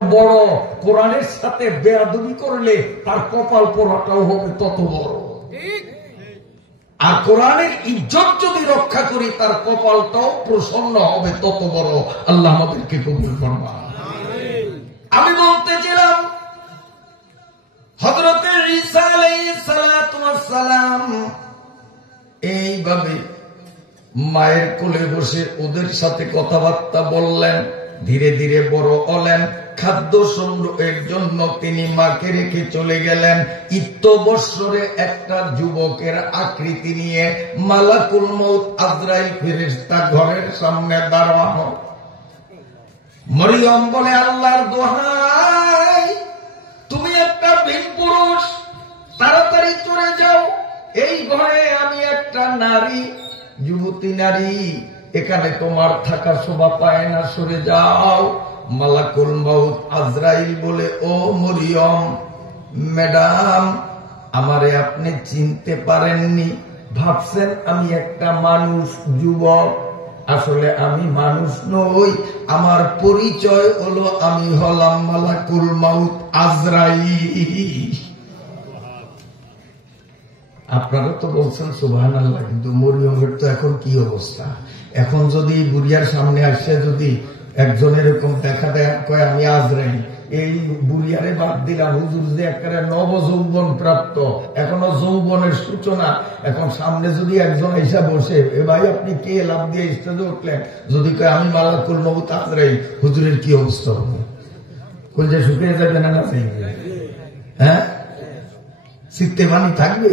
বড়, কোরআনের সাথে বেয়াদবি করলে তার কপাল পোড়াটাও হবে তত বড়। আর কোরআনের ইজ্জত যদি রক্ষা করি তার কপালটাও প্রসন্ন হবে তত বড়। আল্লাহ আমাদেরকে কবুল করবা। আমি বলতেছিলাম হযরতে ঈসা আলাইহিস সালাতু ওয়াস সালাম এইভাবে মায়ের কোলে বসে ওদের সাথে কথাবার্তা বললেন, ধীরে ধীরে বড় হলেন। খাদ্য সংগ্রহের জন্য তিনি মাকে রেখে চলে গেলেন। ইত্যবৎসরে একটা যুবকের আকৃতি নিয়ে মালাকুল মউত আজরাইল ফেরেশতা ঘরের সামনে দাঁড়ানো। মরিয়ম বলে, আল্লাহর দোহাই, তুমি একটা ভিন পুরুষ, তাড়াতাড়ি চলে যাও। এই ঘরে আমি একটা নারী, যুবতী নারী, এখানে তোমার থাকা শোভা পায় না, সরে যাও। মালাকুল মউত আজরাইল বলে, ও মরিয়ম ম্যাডাম, আমারে আপনি চিনতে পারেননি, ভাবছেন আমি একটা মানুষ, যুবক। আসলে আমি মানুষ নই, আমার পরিচয় হলো আমি হলাম মালাকুল মউত আজরাইল। আপনারা তো বলছেন সুবহানাল্লাহ, কিন্তু মরিয়মের তো এখন কি অবস্থা? এখন যদি বুড়িয়ার সামনে আসে যদি একজন এরকম দেখা দেয় কয় আমি আজরাইল, এই বুড়িয়ারে বাদ দিলাম, হুজুর যে একটা নব যৌবন প্রাপ্ত, এখনো যৌবনের সূচনা, এখন সামনে যদি একজন এসে বসে, এ ভাই আপনি কে, লাভ দিয়ে স্টেজে উঠলেন, যদি কয় আমি মালাকুল মউত আজরাইল, হুজুরের কি অবস্থা হবে? কলজা শুকিয়ে যাবে না? হ্যাঁ, চিত্তে পানি থাকবে?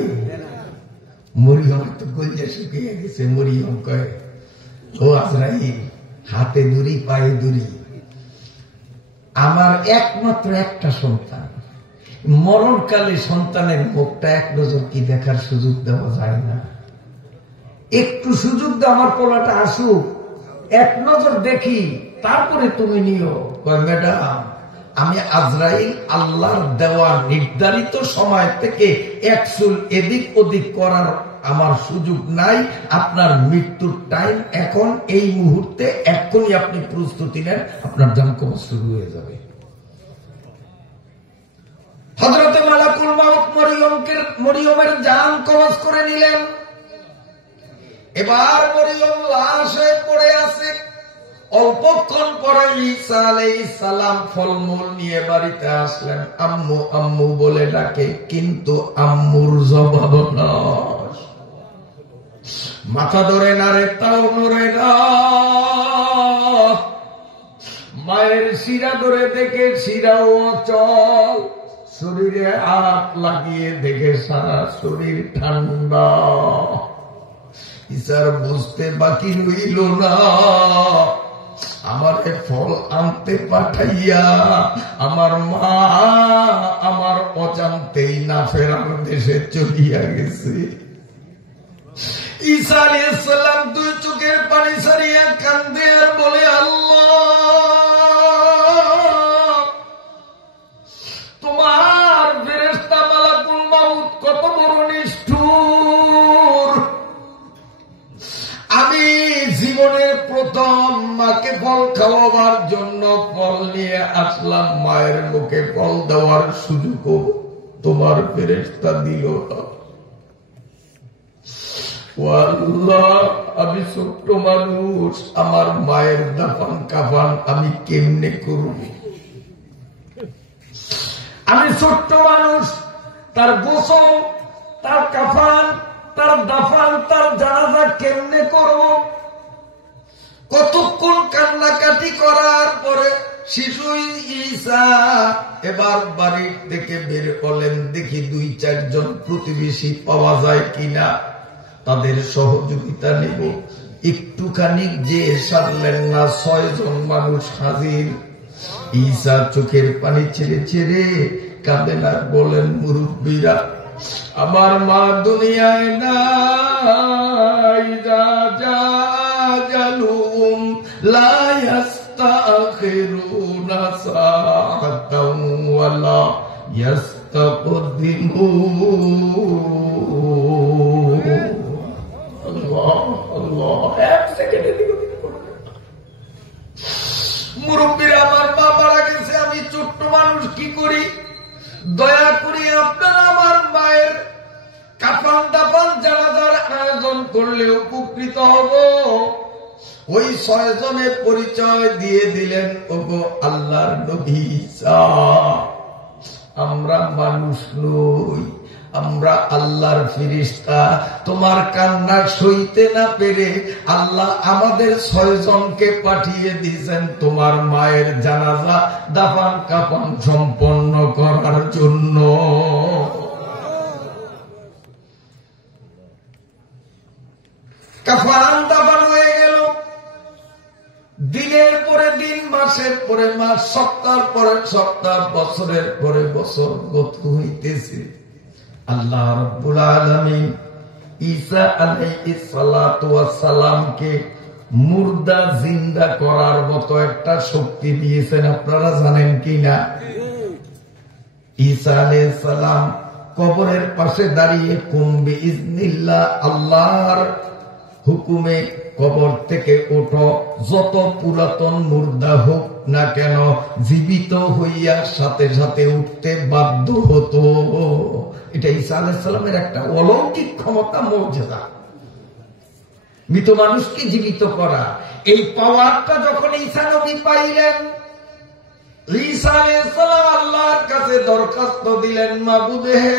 মরিয়ম তো কলজা শুকিয়ে গেছে। মরিয়ম কয়, ও আজরাইল, হাতে দড়ি পায়ে দড়ি, আমার একমাত্র একটা সন্তান, মরণকালে সন্তানের মুখটা এক নজর কি দেখার সুযোগ দেওয়া যায় না? একটু সুযোগ দাও, আমার পোলাটা আসুক, এক নজর দেখি, তারপরে তুমি নিও। কয়, ম্যাডাম, আমি আজরাইল, আল্লাহর দেওয়া নির্ধারিত সময় থেকে এক চুল এদিক ওদিক করার আমার সুযোগ নাই। আপনার মৃত্যুর টাইম এখন, এই মুহূর্তে, এখনই আপনি প্রস্তুতি নেন, আপনার জান কবজ শুরু হয়ে যাবে। হযরতে মালাকুল মউত মরিয়মের জান কবজ করে নিলেন। এবার মরিয়ম লাশ হয়ে পড়ে আছে। অল্পক্ষণ পরে ঈসা আলাইহিস সালাম ফলমূল নিয়ে বাড়িতে আসলেন। আম্মু আম্মু বলে ডাকে, কিন্তু আম্মুর জবাব না। মাথা ধরে নাড়ে, তাও নড়ে না। মায়ের শিরা ধরে দেখে শিরাও অচল। শরীরে হাত লাগিয়ে দেখে সারা শরীর ঠান্ডা। ঈসার বুঝতে বাকি রইল না, আমারে ফল আনতে পাঠাইয়া আমার মা আমার অজান্তেই না ফেরার দেশে চলিয়া গেছে। ঈসা আলাইহিস সালাম দুই চোখের পানি ছাড়িয়া কান্দে আর বলে, আল্লাহ, তোমার ফেরেশতা মালাকুল মউত কত বড় নিষ্ঠুর। আমি জীবনে প্রথম মাকে ফল খাওয়াবার জন্য ফল নিয়ে আসলাম, মায়ের মুখে ফল দেওয়ার সুযোগ তোমার ফেরেশতা দিল না। আল্লাহ, আমি ছোট্ট মানুষ, আমার মায়ের দাফন কাফন আমি কেমনে করব? আমি ছোট্ট মানুষ, তার গোসল, তার কাফন, তার দাফন, তার জানাজা কেমনে করব? কতক্ষণ কান্নাকাটি করার পরে শিশু ঈসা এবার বাড়ি থেকে বের হলেন। দেখি 2-4 জন প্রতিবেশী পাওয়া যায় কিনা, তাদের সহযোগিতা নেব। একটুখানি যে সারলেন না, 6 জন মানুষ হাজির। ঈসা চোখের পানি ছেড়ে ছেড়ে কাঁদেন আর বলেন, মুরব্বীরা, আমার মা দুনিয়ায় নাই, জালুম লা ইস্তাখিরুনা সাআতাও ওয়ালা ইস্তাকদিমুন। আল্লাহ, এক সেকেন্ডে মুরব্বীরা, আমার মা মারা গেছে, আমি করলে উপকৃত হব। ওই 6 জনের পরিচয় দিয়ে দিলেন, ওগো আল্লাহর নবী ঈসা, আমরা মানুষ নই, আমরা আল্লাহর ফেরেশতা। তোমার কান্না সইতে না পেরে আল্লাহ আমাদের 6 জনকে পাঠিয়ে দিয়েছেন তোমার মায়ের জানাজা দাফন কাফন সম্পন্ন করার জন্য। কাফন দাফন হয়ে গেল। দিনের পরে দিন, মাসের পরে মাস, সপ্তাহের পরে সপ্তাহ, বছরের পরে বছর গত হইতেছে। আল্লাহ রাব্বুল আলামিন ঈসা আলাইহিস সালাতু ওয়াস সালামকে মুর্দা জিন্দা করার মতো একটা শক্তি দিয়েছেন। আপনারা জানেন কিনা? ঈসা আলাইহিস সালাম কবরের পাশে দাঁড়িয়ে কুম বিইজনিল্লাহ, আল্লাহর হুকুমে কবর থেকে ওঠো, যত পুরাতন মুর্দা হোক না কেন জীবিত হইয়া সাথে সাথে উঠতে বাধ্য হতো। এটা ঈসা আলাইহিস সালামের একটা অলৌকিক ক্ষমতা, মুজিজা। মৃত মানুষকে জীবিত করা, এই পাওয়ারটা যখন ঈসা নবী পাইলেন, ঈসা আলাইহিস সালাম আল্লাহর কাছে দরখাস্ত দিলেন, মাবুদ হে,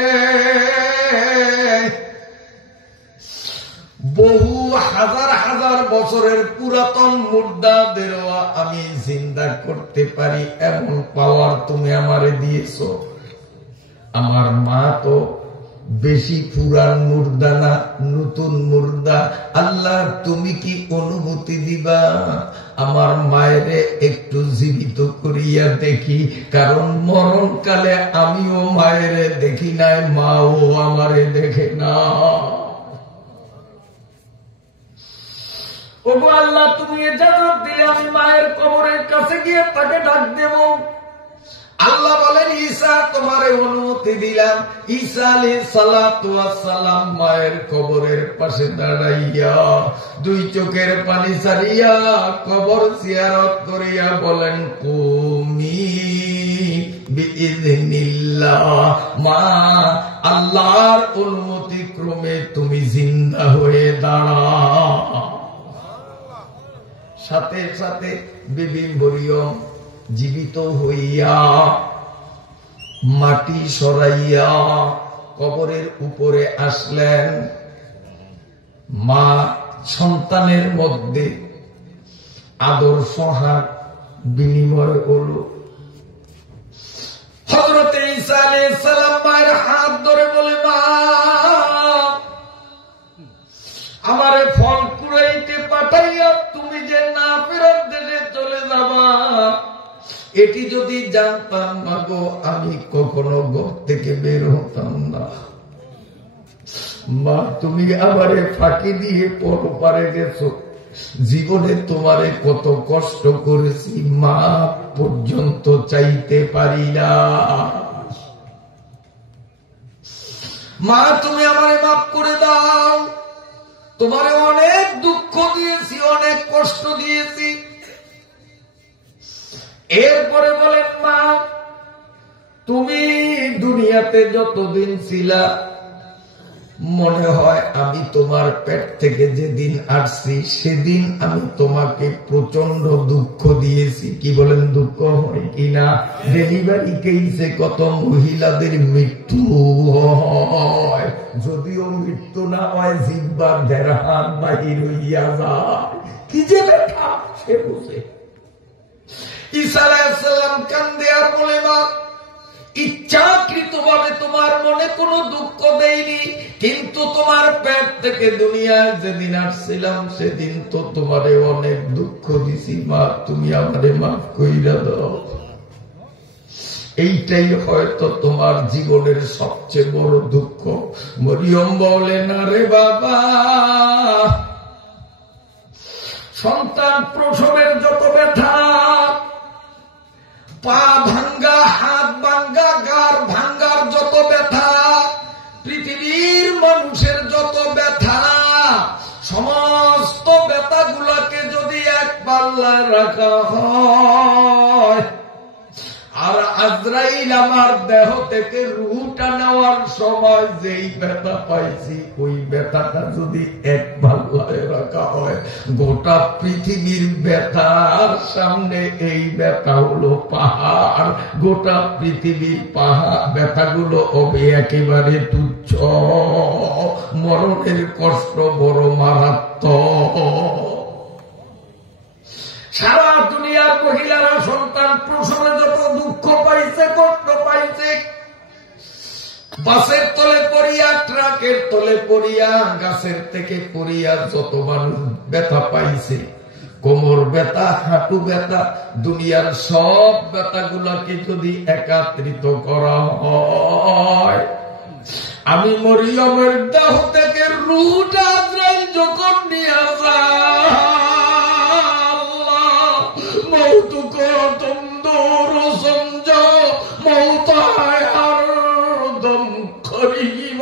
বহু হাজার হাজার বছরের পুরাতন মুর্দাদেরও আমি জিন্দা করতে পারি, এমন পাওয়ার তুমি আমারে দিয়েছো। আমার মা তো বেশি পুরান মুর্দা না, নতুন মুর্দা। আল্লাহ তুমি কি অনুমতি দিবা আমার মায়েরে একটু জীবিত করিয়া দেখি? কারণ মরণকালে আমিও মায়েরে দেখি নাই, মাও আমারে দেখে না। ওগো আল্লাহ, তুমি ইজাজত দিলে আমি মায়ের কবরের কাছে গিয়ে তাকে ডাক দেব। আল্লাহ বলেন, ঈসা তোমারে অনুমতি দিলাম। ঈসা আলাইহিস সালাতু ওয়াস সালাম মায়ের কবরের পাশে দাঁড়াইয়া 2 চোখের পানি ছাড়িয়া কবর জিয়ারত করিয়া বলেন, কুমি বিইজনিল্লাহ, মা আল্লাহর অনুমতি ক্রমে তুমি জিন্দা হয়ে দাঁড়াও। সাথে সাথে বিবি মরিয়ম জীবিত হইয়া মাটি সরাইয়া কবরের উপরে আসলেন। মা সন্তানের মধ্যে আদর সহাগ বিনিময় হল। হযরত ঈসা আলাইহিস সালাম মায়ের হাত ধরে বলে, মা আমারে ফল কুড়াইতে পাঠাইয়া তুমি যে না ফেরত দেশে চলে যাবা, এটি যদি জানতাম মাগো, আমি কখনো ঘর থেকে বের হতাম না। মা তুমি আমারে ফাঁকি দিয়ে পরপারে গেছো, জীবনে তোমারে কত কষ্ট করেছি, মা পর্যন্ত চাইতে পারি না। মা তুমি আমারে মাফ করে দাও, তোমারে অনেক দুঃখ দিয়েছি, অনেক কষ্ট দিয়েছি। এরপরে বলেন, মা তুমি দুনিয়াতে যতদিন ছিলা, মনে হয় আমি তোমার পেট থেকে যেদিন আসছি সেদিন আমি তোমাকে প্রচন্ড দুঃখ দিয়েছি। কি বলেন, দুঃখ হয় কিনা? ডেলিভারি কেসে কত মহিলাদের মৃত্যু হয়, যদিও মৃত্যু না হয় জিহ্বার দেড়হাত বাহির হইয়া যায়। কি যে ব্যথা সে বুঝে। ঈসা আলাইহিস সালাম কান্দে আর বলে, মা ইচ্ছাকৃতভাবে তোমার মনে কোনো দুঃখ দেয়নি, কিন্তু তোমার পেট থেকে দুনিয়ায় যেদিন আসছিলাম সেদিন তো তোমারে অনেক দুঃখ দিছি। মা তুমি আমারে মাফ কইরা দাও। এইটাই হয়তো তোমার জীবনের সবচেয়ে বড় দুঃখ। মরিয়ম বলে, না রে বাবা, সন্তান প্রসবের যত ব্যথা, পা ভাঙ্গা, হাত ভাঙ্গা, গার ভাঙ্গার যত ব্যথা, পৃথিবীর মানুষের যত ব্যথা, সমস্ত ব্যথাগুলোকে যদি এক পাল্লায় রাখা হয় আর আজরাইল আমার দেহ থেকে রুহটা নেওয়ার সময় যেই ব্যথা পাইছি, ওই ব্যথাটা যদি এক পাল্লায় রাখা হয়, গোটা পৃথিবীর ব্যথার সামনে এই ব্যথা হলো পাহাড়। গোটা পৃথিবীর পাহাড় ব্যথাগুলো হবে একেবারে তুচ্ছ। মরণের কষ্ট বড় মারাত্মক। সারা দুনিয়ার মহিলারা সন্তান প্রসবে যত দুঃখ পাইছে, কষ্ট পাইছে, বাসের তলে পড়িয়া, ট্রাকের তলে পড়িয়া, গাছের থেকে পড়িয়া যত মানুষ ব্যথা পাইছে, কোমর ব্যথা, হাঁটু ব্যথা, দুনিয়ার সব ব্যথাগুলোকে যদি একত্রিত করা হয়, আমি মরিয়মের দেহ থেকে রূহটা আজরাইল যখন নিয়ে যায়, মৌতুকো তুম দূর সমঝো মৌতায় হরদম করিব,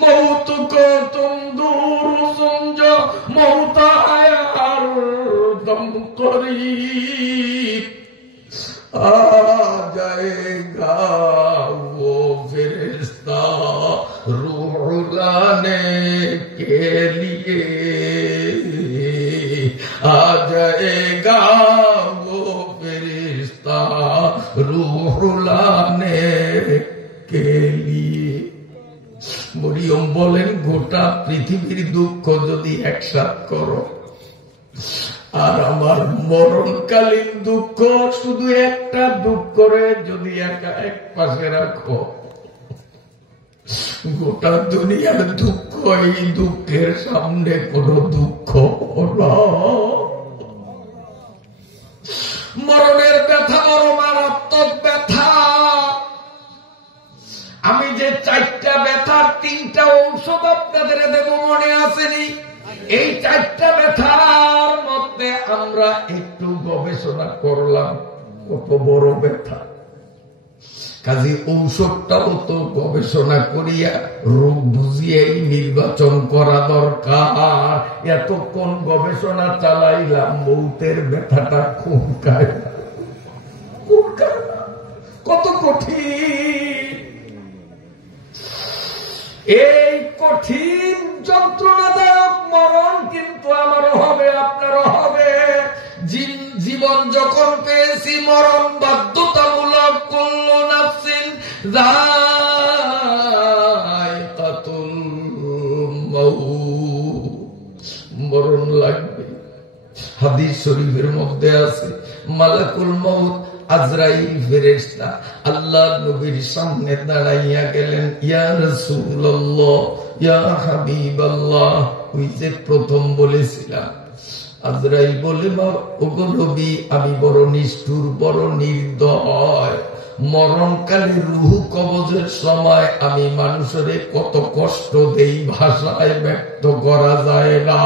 মৌতুকো তুম দূর সমঝো মৌতায় হরদম করিব, आ जाएगा वो फरिश्ता रूह लाने के लिए, आ जाएगा वो फरिश्ता रूह लाने के लिए। মরিয়ম বলেন, গোটা পৃথিবীর দুঃখ যদি একসাথ করো আর আমার মরণকালীন দুঃখ শুধু একটা দুঃখ করে যদি একা এক পাশে রাখো, গোটা দুনিয়ার দুঃখ এই দুঃখের সামনে কোন দুঃখ না। মরণের ব্যথা বড় মারাত্মক ব্যথা। আমি যে 4টা ব্যথার 3টা ঔষধ আপনাদের দেব, মনে আসেনি? এই 4টা ব্যথার মধ্যে আমরা একটু গবেষণা করলাম কত বড় ব্যথা। কাজে ঔষধটাও তো গবেষণা করিয়া রোগ বুঝিয়েই নির্বাচন করা দরকার। এতক্ষণ গবেষণা চালাইলাম, মৌতের ব্যথাটা খুব কত কঠিন। এই কঠিন যন্ত্রণাদায়ক মরণ কিন্তু আমারও হবে, আপনারও হবে। জীবন যখন পেয়েছি মরণ বাধ্যতামূলক, কুল্লু নাফসিন যায়কাতুল মাউত, মরণ লাগবে। হাদিস শরীফের মধ্যে আছে, মালাকুল মউত আজরাইল ফেরেশতা আল্লাহ নবীর সামনে দাঁড়াইয়া গেলেন, ইয়া রাসূলুল্লাহ, ইয়া হাবিবাল্লাহ। ওই যে প্রথম বলেছিলাম, আজরাইল বলে, ওগো নবী, আমি বড় নিষ্ঠুর, বড় নির্দয়। মরণকালে রুহু কবজের সময় আমি মানুষের কত কষ্ট দেই, ভাষায় ব্যক্ত করা যায় না।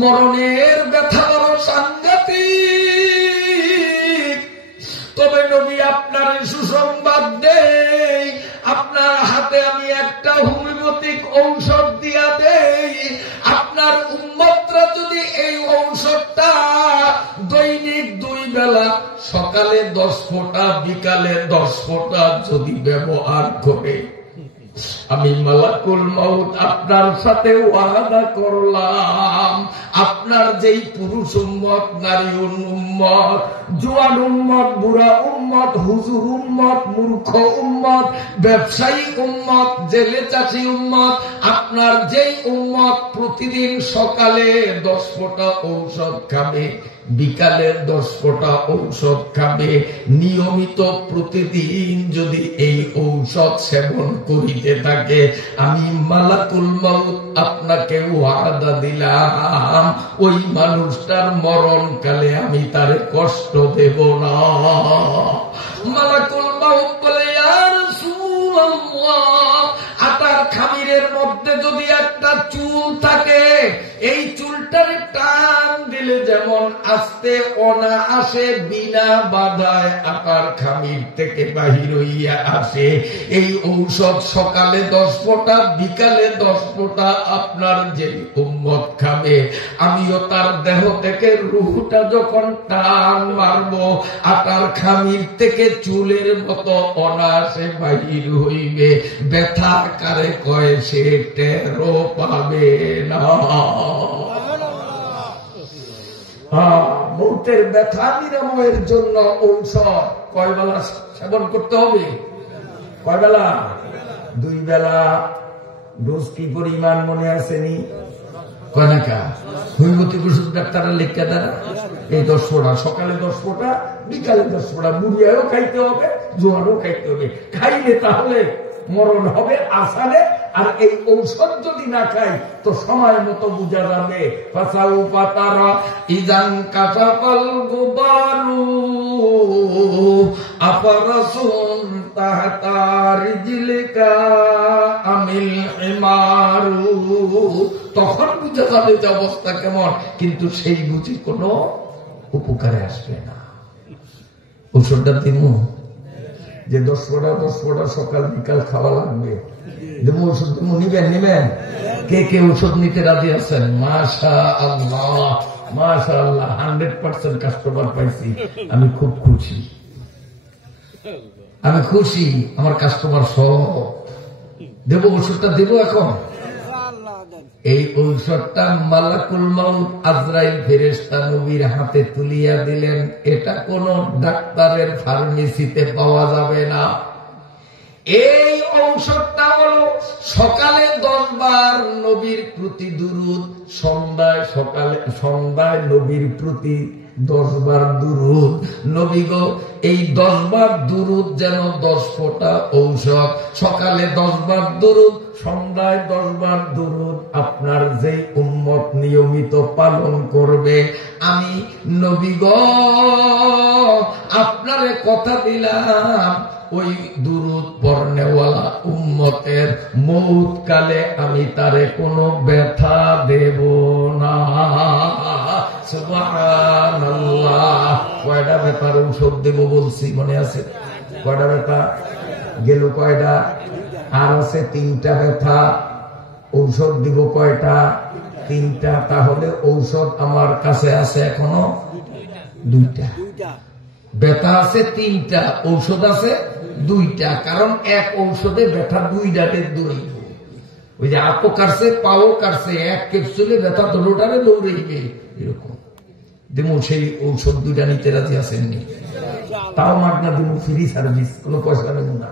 মরণের ব্যথা বড় সাংঘাতিক। তবে নবী, আপনার সুসংবাদ দেই, আপনার হাতে আমি একটা হোমিওপ্যাথিক ঔষধ দিয়া দেই। আপনার উম্মতরা যদি এই ঔষধটা দৈনিক 2 বেলা, সকালে 10 ফোঁটা, বিকালে 10 ফোঁটা যদি ব্যবহার করে, আমি মালাকুল মউত আপনার সাথে ওয়াদা করলাম, আপনার যেই পুরুষ উম্মত, নারী উম্মত, জোয়ান উম্মত, বুড়া উম্মত, হুজুর উম্মত, মূর্খ উম্মত, ব্যবসায়ী উম্মত, জেলে চাষী উম্মত, আপনার যেই উম্মত প্রতিদিন সকালে 10 ফোঁটা ঔষধ খাবে, বিকালে 10 ফোঁটা ঔষধ খাবে, নিয়মিত প্রতিদিন যদি এই ঔষধ সেবন করিতে থাকে, আমি মালাকুল মউত আপনাকে ওয়াদা দিলাম, ওই মানুষটার মরণকালে আমি তারে কষ্ট দেব না। মালাকুল মউত বলে, ইয়া রাসূলুল্লাহ, আটার খামিরের মধ্যে যদি একটা চুল থাকে, এই চুলটারে টান দিলে শরীরে যেমন আস্তে অনা আসে, বিনা বাধায় আটার খামির থেকে বাহির হইয়া আসে, এই ঔষধ সকালে 10 ফোঁটা বিকালে 10 ফোঁটা আপনার যে উম্মত খাবে, আমিও তার দেহ থেকে রূহটা যখন টান মারবো, আটার খামির থেকে চুলের মতো অনায়াসে বাহির হইবে। ব্যথার কারে কয় সে টেরও পাবে না। মৌতের ব্যথা নিরাময়ের জন্য ঔষধ কয় বেলা সেবন করতে হবে? কয় বেলা? 2 বেলা। ডোজ কি পরিমাণ মনে আসেনি? কয় নাকা হোমিওপ্যাথিক ওষুধ ডাক্তাররা লিখে দেয় এই 10 ফোঁটা, সকালে 10 ফোঁটা বিকালে 10 ফোঁটা। বুড়িয়াও খাইতে হবে, জোয়ানও খাইতে হবে। খাইলে তাহলে মরণ হবে আসানে। আর এই ঔষধ যদি না খাই তো সময় মতো বুঝা যাবে। ফাসাউ পাতারা ইজান কাফাল গুবারু আফারাসুন তাহতা রিজলিকা আমিল ইমারু। তখন বুঝা যাবে যে অবস্থা কেমন, কিন্তু সেই বুঝি কোনো উপকারে আসবে না। ঔষধটা দিমু যে 10 ফোঁটা সকাল বিকাল খাওয়া লাগবে, ঔষধ নিবেন? কে কে ঔষধ নিতে রাজি আছেন? মাশাআল্লাহ, মাশাআল্লাহ, 100% কাস্টমার পাইছি। আমি খুব খুশি, আমি খুশি। আমার কাস্টমার সব দেব, ওষুধটা দেব এখন। এই ঔষধটা মালাকুল মাউত আজরাইল ফেরেশতা নবীর হাতে তুলিয়া দিলেন। এটা কোন ডাক্তারের ফার্মেসিতে পাওয়া যাবে না। এই ঔষধটা হলো সকালে 10 বার নবীর প্রতি দুরূদ, সন্ধ্যায় নবীর প্রতি 10 বার দুরূদ। নবী গো, এই 10 বার দুরূদ যেন 10 ফোঁটা ঔষধ। সকালে 10 বার দুরূদ, সন্ধ্যায় 10 বার দুরূদ। আপনার যে উম্মত নিয়মিত পালন করবে, আমি নবী গো আপনারে কথা দিলাম, ওই দুরূদ পড়নেওয়ালা উম্মতের মৌত কালে আমি তারে কোনো ব্যথা দেব না। সুবহানাল্লাহ। কয়টা ব্যথার ঔষধ দেব বলছি মনে আছে? কয়টা ব্যথা গেল? কয়টা? আর আছে 3টা ব্যথা। ঔষধ দিব কয়টা? 3টা। তাহলে ঔষধ আমার কাছে আছে এখনো 2টা। ব্যথা আছে 3টা, ঔষধ আছে 2টা। কারণ এক ঔষধে ব্যথা 2 ডাটের দূরে। ওই যে আপও কাটছে পাও কাটছে, এক ক্যাপসুলে ব্যথা দৌড়ারে দৌড়াইবে, এরকম দেবো। সেই ঔষধ 2টা নিতে রাজি আসেননি? তাও মাগনা দেবো, ফ্রি সার্ভিস, কোনো পয়সা নেব না।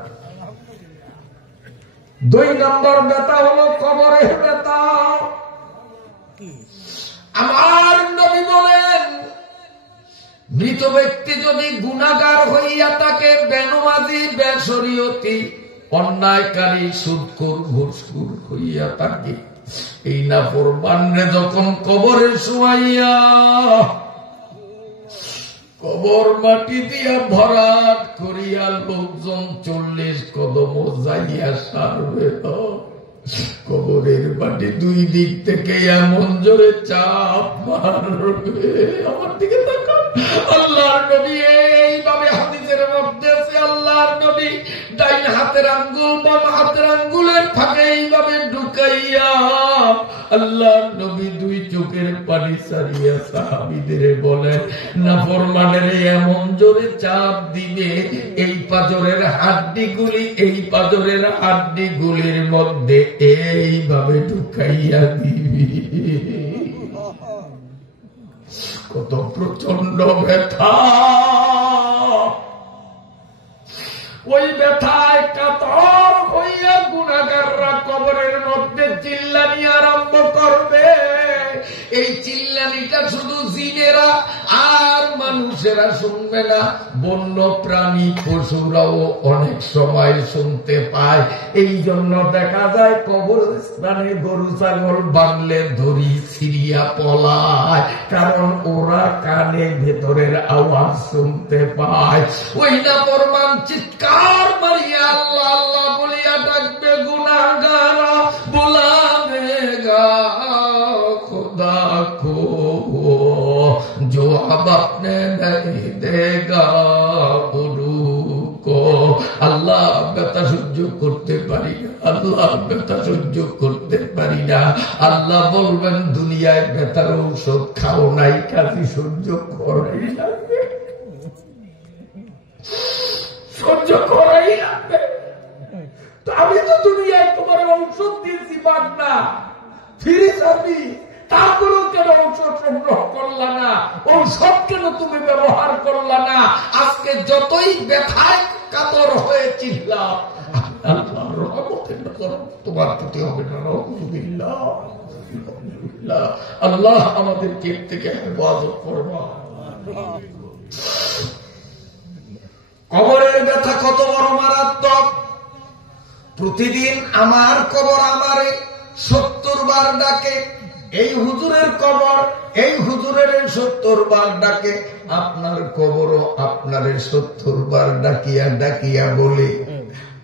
2 নম্বর ব্যথা হলো কবরের ব্যথা। আমার নবী বলেন, মৃত ব্যক্তি যদি গুনাহগার হইয়া থাকে, বেনমাজি বেশরিয়তি অন্যায়কারী সুদখোর ঘুষখোর হইয়া থাকে, এই নাফরমানরে যখন কবরে শুয়াইয়া কবর মাটি দিয়া ভরাট করিয়া লোকজন 40 কদম যাইয়া সারবে, কবরের মাটি 2 দিক থেকে এমন জোরে চাপ মারবে। আমার দিকে তাকান। আল্লাহর নবী এইভাবে হাদিসের মধ্যে আছে, আল্লাহর নবী ডাইন হাতের আঙ্গুল বাম হাতের আঙ্গুলের ফাঁকে এইভাবে ঢুকাইয়া আল্লাহর নবী 2 চোখের পানি ছাড়িয়া সাহাবীদের বলেন, নাফরমানের এমন জোরে চাপ দিবে, এই পাজরের হাড্ডিগুলির মধ্যে এইভাবে ঢুকাইয়া দিবি। কত প্রচন্ড ব্যথা! ওই ব্যথায় কাতর হইয়া গুনাহগাররা কবরের মধ্যে চিল্লানি আরম্ভ করবে। এই চিল্লানিটা শুধু জিনেরা আর মানুষেরা শুনবে না, বন্য প্রাণী পশুরাও অনেক সময় শুনতে পায়। এই জন্য দেখা যায় কবরস্থানে গরু ছাগল বাঁধলে ধরি সিরিয়া পলায়, কারণ ওরা কানে ভেতরের আওয়াজ শুনতে পায়। ওই নাফরমান চিৎকার মারিয়া আল্লাহ আল্লাহ বলিয়া ডাকবে, গুনাহগারা বুলাবেগা খোদা খো। সামনে नहीं देगा गुरु को। আল্লাহ ব্যথা সহ্য করতে পারি না, আল্লাহ ব্যথা সহ্য করতে পারি না। আল্লাহ বলবেন দুনিয়ায় ব্যথার ঔষধ খাও নাই, কাজী সহ্য করাই লাগবে, সহ্য করাই লাগবে। তো আমি তো দুনিয়ায় তোমার ঔষধ দিয়েছি বাদ না, ফিরে যাবি, তারপরেও কেন ঔষধ সংগ্রহ করলা না? ঔষধ কেন তুমি ব্যবহার করলা না? আজকে যতই ব্যথায় কাতর হয়েছিল, আল্লাহর রহমতের নজর তোমার প্রতি হবে না। আলহামদুলিল্লাহ, আল্লাহ আমাদেরকে এর থেকে হেফাজত করবা। কবরের ব্যথা কত বড় মারাত্মক! প্রতিদিন আমার কবর আমারে 70 বার ডাকে, এই হুজুরের কবর এই হুজুরের 70 বার ডাকে, আপনার কবরও আপনারে 70 বার ডাকিয়া ডাকিয়া বলে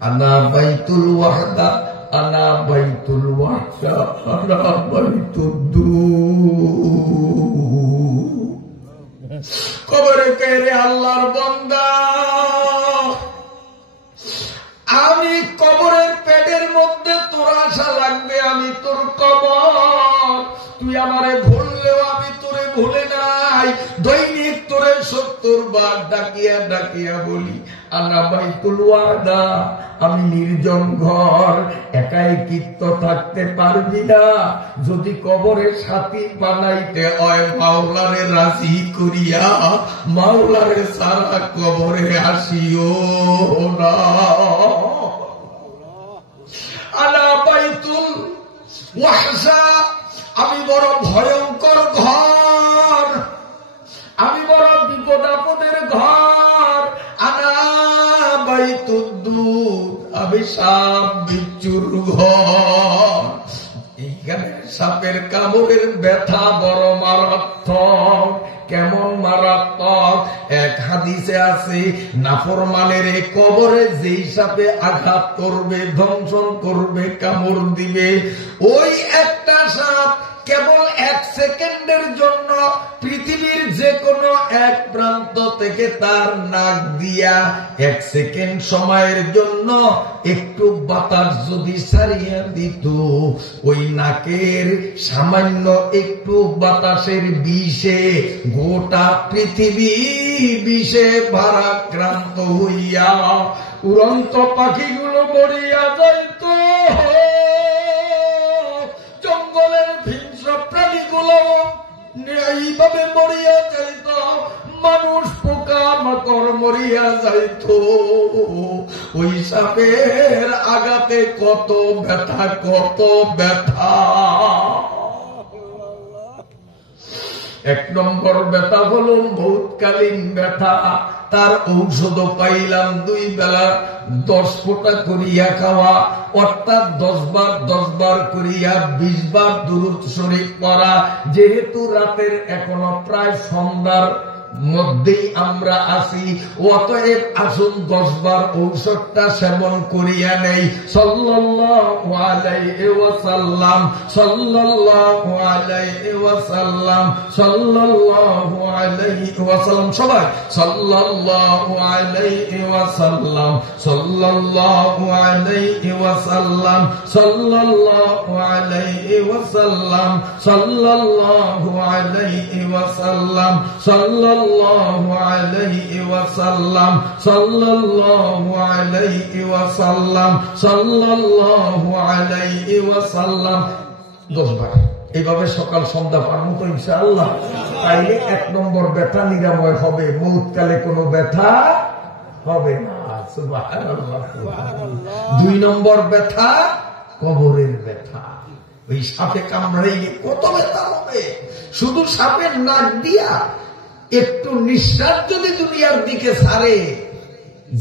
আনা বাইতুল ওয়াহদা, আনা বাইতুল ওয়াহদা, আনা বাইতুদ্দূর। কবরে কেরে আল্লাহর বান্দা, আমি কবরের পেটের মধ্যে তোর আশা লাগবে, আমি তোর কবর। তুই আমারে ভুললেও আমি তোরে ভুলে নাই। দৈনিক তোরে 70 বার ডাকিয়া ডাকিয়া বলি আনা বাইতুল ওয়াদা, আমি নির্জন ঘর, একাই কিত্ত থাকতে পারবি না। যদি কবরের সাথী বানাইতে হয় মাওলারে রাজি করিয়া, মাওলারে সারা কবরে আসিও না। আনা বাইতুল ওয়াহশা, আমি বড় ভয়ঙ্কর ঘর, আমি বড় বিপদ আপদের ঘর। আনা বাইতুদ্দূর, আমি সাপ বিচ্ছুর ঘর। এইখানে সাপের কামড়ের ব্যথা বড় মারাত্মক। কেমন মারাত্মক! এক হাদিসে আছে, নাফরমানের কবরে যেই সাপে আঘাত করবে, ধ্বংসন করবে, কামড় দিবে, ওই একটা সাপ কেবল 1 সেকেন্ডের জন্য পৃথিবীর যে কোনো এক প্রান্ত থেকে তার নাক দিয়া 1 সেকেন্ড সময়ের জন্য একটু বাতাস যদি ছাড়িয়ে দিত, ওই নাকের সামান্য একটু বাতাসের বিষে গোটা পৃথিবী বিষে ভারাক্রান্ত হইয়া উড়ন্ত পাখিগুলো মরিয়া যাইত, জঙ্গলের হিংস্র প্রাণীগুলো এইভাবে মরিয়া যাইত, মানুষ পোকা মাকড় মরিয়া যাইত। ওই সাপের আঘাতে কত ব্যথা, কত ব্যথা! 1 নম্বর ব্যথা হল ভূতকালীন ব্যথা। তার ঔষধ পাইলাম 2 বেলা 10 ফোঁটা করিয়া খাওয়া, অর্থাৎ 10 বার করিয়া 20 বার দুরূদ শরীফ পড়া। যেহেতু রাতের এখনো প্রায় সন্ধ্যার মধ্যেই আমরা আছি, অতএব আসুন 10 বার ঔষধটা সেবন করিয়া নেই। সাল্লাল্লাহু আলাইহি ওয়াসাল্লাম, সাল্লাল্লাহু আলাইহি ওয়াসাল্লাম, সাল্লাল্লাহু আলাইহি ওয়াসাল্লাম। সবাই সাল্লাল্লাহু আলাইহি ওয়াসাল্লাম, সাল্লাল্লাহু আলাইহি ওয়াসাল্লাম, সাল্লাল্লাহু আলাইহি ওয়াসাল্লাম, সাল্লাল্লাহু আলাইহি ওয়াসাল্লাম, সাল্লাল্লাহু আলাইহি ওয়াসাল্লাম, সাল্লাল্লাহু আলাইহি ওয়াসাল্লাম, সাল্লাল্লাহু আলাইহি ওয়াসাল্লাম। 10 বার এইভাবে সকাল সন্ধ্যা পার মতো ইনশাআল্লাহ। তাইলে 1 নম্বর ব্যথা নিরাময় হবে, মৌতকালে কোনো ব্যথা হবে না। সুবহানাল্লাহ। 2 নম্বর ব্যথা কবরের ব্যথা। ওই সাপে কামড়াইলে কত ব্যথা হবে! শুধু সাপের নাক দিয়া একটু নিঃশ্বাস যদি দুনিয়ার দিকে ছাড়ে,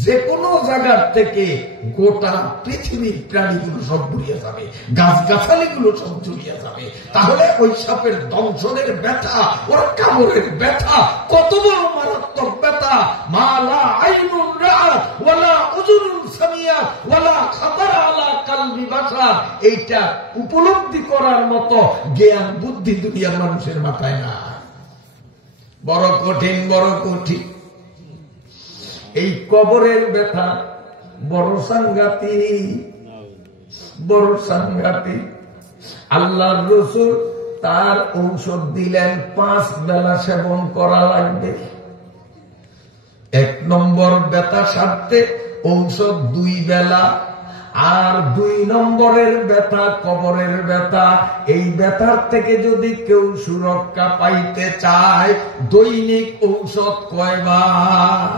যে কোনো জায়গার থেকে গোটা পৃথিবীর প্রাণীগুলো সব বুড়িয়ে যাবে, গাছগাছালিগুলো সব জুড়িয়ে যাবে। তাহলে ওই সাপের দংশনের ব্যথা, ওর কামড়ের ব্যথা কত বড় মারাত্মক ব্যথা! মালা আইনুন রাআত ওয়ালা উযুনুন সামিআত ওয়ালা খাতারা আলা কালবি বাশার, এইটা উপলব্ধি করার মতো জ্ঞান বুদ্ধি দুনিয়ার মানুষের মাথায় না। বড় কঠিন, বড় কঠিন। এই কবরের ব্যথা বড় সাংঘাতিক, বড় সাংঘাতিক। আল্লাহর রাসূল তার ঔষধ দিলেন 5 বেলা সেবন করা লাগবে। 1 নম্বর ব্যথা সারতে ঔষধ 2 বেলা, আর 2 নম্বরের ব্যথা কবরের ব্যথা। এই ব্যথার থেকে যদি কেউ সুরক্ষা পাইতে চায় দৈনিক ঔষধ কয়বার?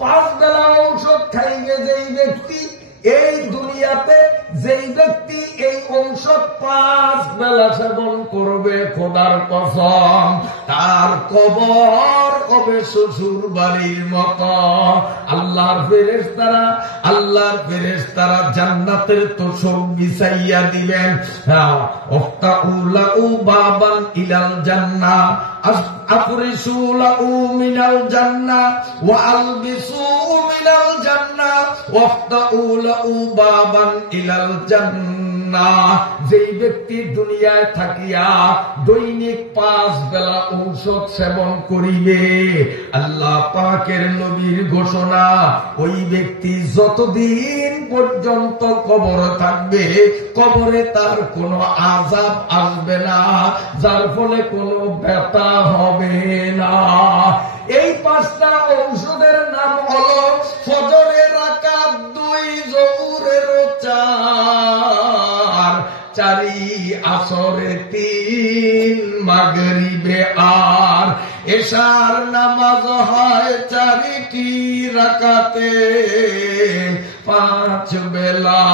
5 বেলা ঔষধ খাইবে যেই ব্যক্তি, এই দুনিয়াতে যেই ব্যক্তি এই ঔষধ 5 বেলা সেবন করবে, খোদার কসম তার কবর হবে শ্বশুর বাড়ির মতো। আল্লাহর ফেরেশতারা জান্নাতের তোষক বিছাইয়া দিবেন। ওফতাউলাউ বাবান ইলাল জান্নাহ, আফরিসু লাহু মিনাল জান্নাহ ওয়া আলবিসু মিনাল জান্নাহ ওয়াফতাউ লাহু বাবান ইলাল জান্নাহ। যেই ব্যক্তি দুনিয়ায় থাকিয়া দৈনিক 5 বেলা ঔষধ সেবন করিবে, আল্লাহ পাকের নবীর ঘোষণা, ওই ব্যক্তি যতদিন পর্যন্ত কবরে থাকবে কবরে তার কোনো আযাব আসবে না, যার ফলে কোনো ব্যথা হবে না। এই 5টা ঔষধের নাম হলো ফজরের রাকাত 2, যোহরের 4, চারি আসরে 3, মাগরিবে আর এশার নামাজ হয় 4টি রাকাতে। 5 বেলা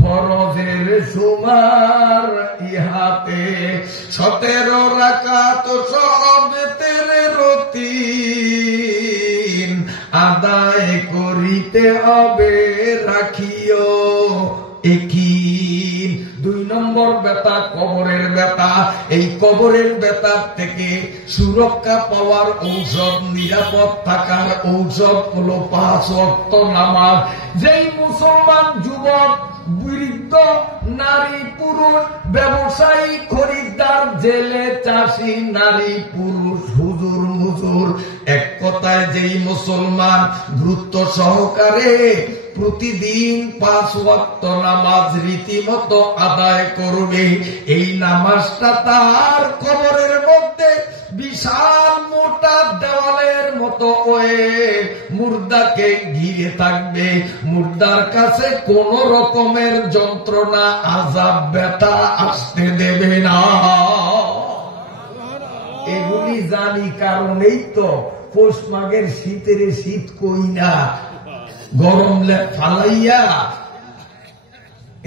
ফরজের সুমার ইহাতে 17 রাকাত সব 13 আদায় করিতে হবে, রাখিও একিন। 2 নম্বর ব্যথা কবরের ব্যথা। এই কবরের ব্যথার থেকে সুরক্ষা পাওয়ার ঔষধ, নিরাপদ থাকার ঔষধ হলো 5 ওয়াক্ত নামাজ। যেই মুসলমান যুবক, বৃদ্ধ, নারী, পুরুষ, ব্যবসায়ী, খরিদ্দার, জেলে, চাষি, নারী, পুরুষ, হুজুর, মুজুর, এক কথায় যেই মুসলমান গুরুত্ব সহকারে প্রতিদিন 5 ওয়াক্ত নামাজ রীতিমতো আদায় করবে, এই নামাজটা তার কবরের মধ্যে বিশাল মোটা দেওয়ালের মতো হয়ে মুর্দাকে ঘিরে থাকবে। মুর্দার কাছে কোন রকমের যন্ত্রণা, আযাব, ব্যথা আসতে দেবে না। এগুলি জানি, কারণেই তো পৌষ মাঘের শীতের শীত কই না, গরম ফালাইয়া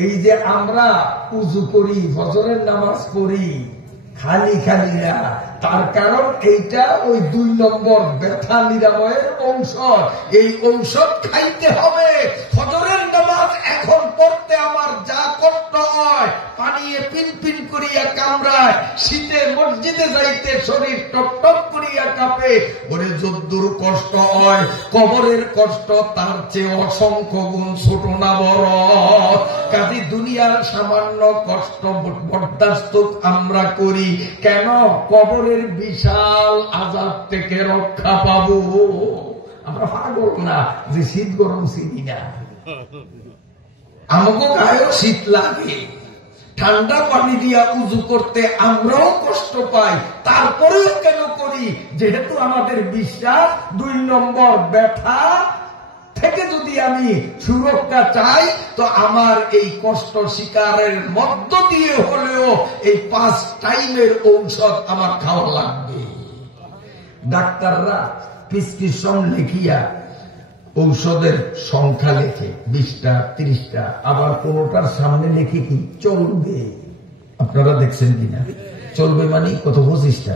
এই যে আমরা উযু করি, ফজরের নামাজ পড়ি, খালি খালি না। তার কারণ এইটা ওই 2 নম্বর ব্যথা নিরাময়ের ঔষধ। এই ঔষধ খাইতে হবে। ফজরের নামাজ এখন পড়তে আমার যা কষ্ট হয়, পানিয়ে পিনপিন করিয়া কামড়ায়, শীতে মসজিদে যাইতে শরীর টপ টপ করিয়া কাঁপে, ওরে যদ্দুর কষ্ট হয়, কবরের কষ্ট তার চেয়ে অসংখ্য গুণ ছোট না বড়। কাজী দুনিয়ার সামান্য কষ্ট বরদাস্ত আমরা করি কেন? কবরের বিশাল আযাব থেকে রক্ষা পাবো। আমরা পাগল না যে শীত গরম চিনি না, আমাকে গায়েও শীত লাগে, ঠান্ডা পানি দিয়া উযু করতে আমরাও কষ্ট পাই, তারপরেও কেন করি? যেহেতু আমাদের বিশ্বাস 2 নম্বর ব্যথা থেকে যদি আমি সুরক্ষা চাই, তো আমার এই কষ্ট শিকারের মধ্য দিয়ে হলেও এই 5 টাইমের ঔষধ আমার খাওয়া লাগবে। ডাক্তাররা প্রেসক্রিপশন লিখিয়া ঔষধের সংখ্যা লেখে 20টা 30টা, আবার কোনটার সামনে লেখে কি চলবে। আপনারা দেখছেন কিনা? চলবে মানে কত? 25টা,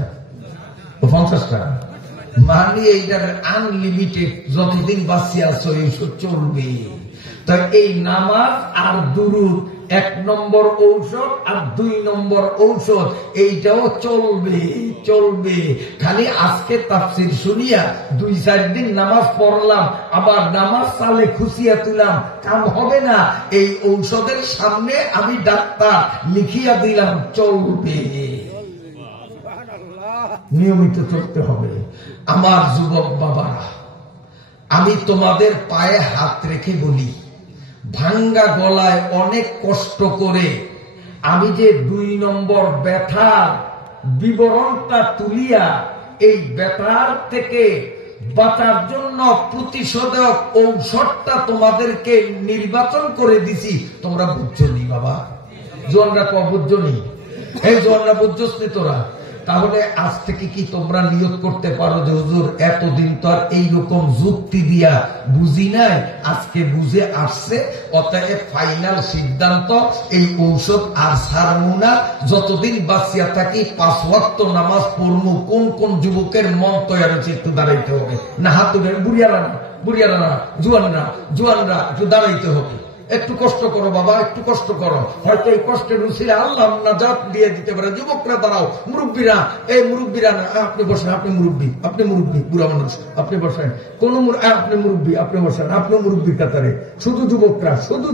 50টা, মানে এইটার আনলিমিটেড, যতদিন বাঁচি আছো এইসব চলবে। তো এই নামাজ আর দুরুদ 1 নম্বর ঔষধ, আর 2 নম্বর ঔষধ, এইটাও চলবে চলবে। খালি আজকে তাফসীর শুনিয়া 2-4 দিন নামাজ পড়লাম, আবার নামাজ চালে খুশিয়া তুলাম, কাম হবে না। এই ঔষধের সামনে আমি ডাক্তার লিখিয়া দিলাম চলবে। নিয়মিত চলতে হবে। আমার যুবক বাবারা, আমি তোমাদের পায়ে হাত রেখে বলি, ভাঙ্গা গলায় অনেক কষ্ট করে আমি যে 2 নম্বর ব্যথার বিবরণটা তুলিয়া এই ব্যথার থেকে বাঁচার জন্য প্রতিষেধক ঔষধটা তোমাদেরকে নির্বাচন করে দিছি, তোমরা বুঝছো নি বাবা? জোয়ানরা বুঝছো নি? এই জোয়ানরা বুঝছস নি তোরা? তাহলে আজ থেকে কি তোমরা নিয়ত করতে পারো যে হুজুর এতদিন তো আর এইরকম যুক্তি দিয়া বুঝি নাই, আজকে বুঝে আসছে, অতএব ফাইনাল সিদ্ধান্ত এই ঔষধ আর ছাড়মু না, যতদিন বাঁচিয়া থাকি 5 ওয়াক্ত নামাজ পড়মু। কোন কোন যুবকের মন তৈরি হচ্ছে একটু দাঁড়াইতে হবে না? হাত তুলে বুড়িয়ারা না, জোয়ানরা একটু দাঁড়াইতে হবে। একটু কষ্ট করো বাবা, একটু কষ্ট করো, হয়তো এই কষ্টের রুচিরে আল্লাহ নাজাত দিয়ে দিতে পারে। যুবকরা দাঁড়াও, মুরব্বীরা, এই মুরব্বীরা না, আপনি বসেন, আপনি মুরব্বী, বুড়া মানুষ, আপনি বসেন। কোন আপনি মুরব্বী, আপনি বসেন, আপনি মুরব্বীর কাতারে। শুধু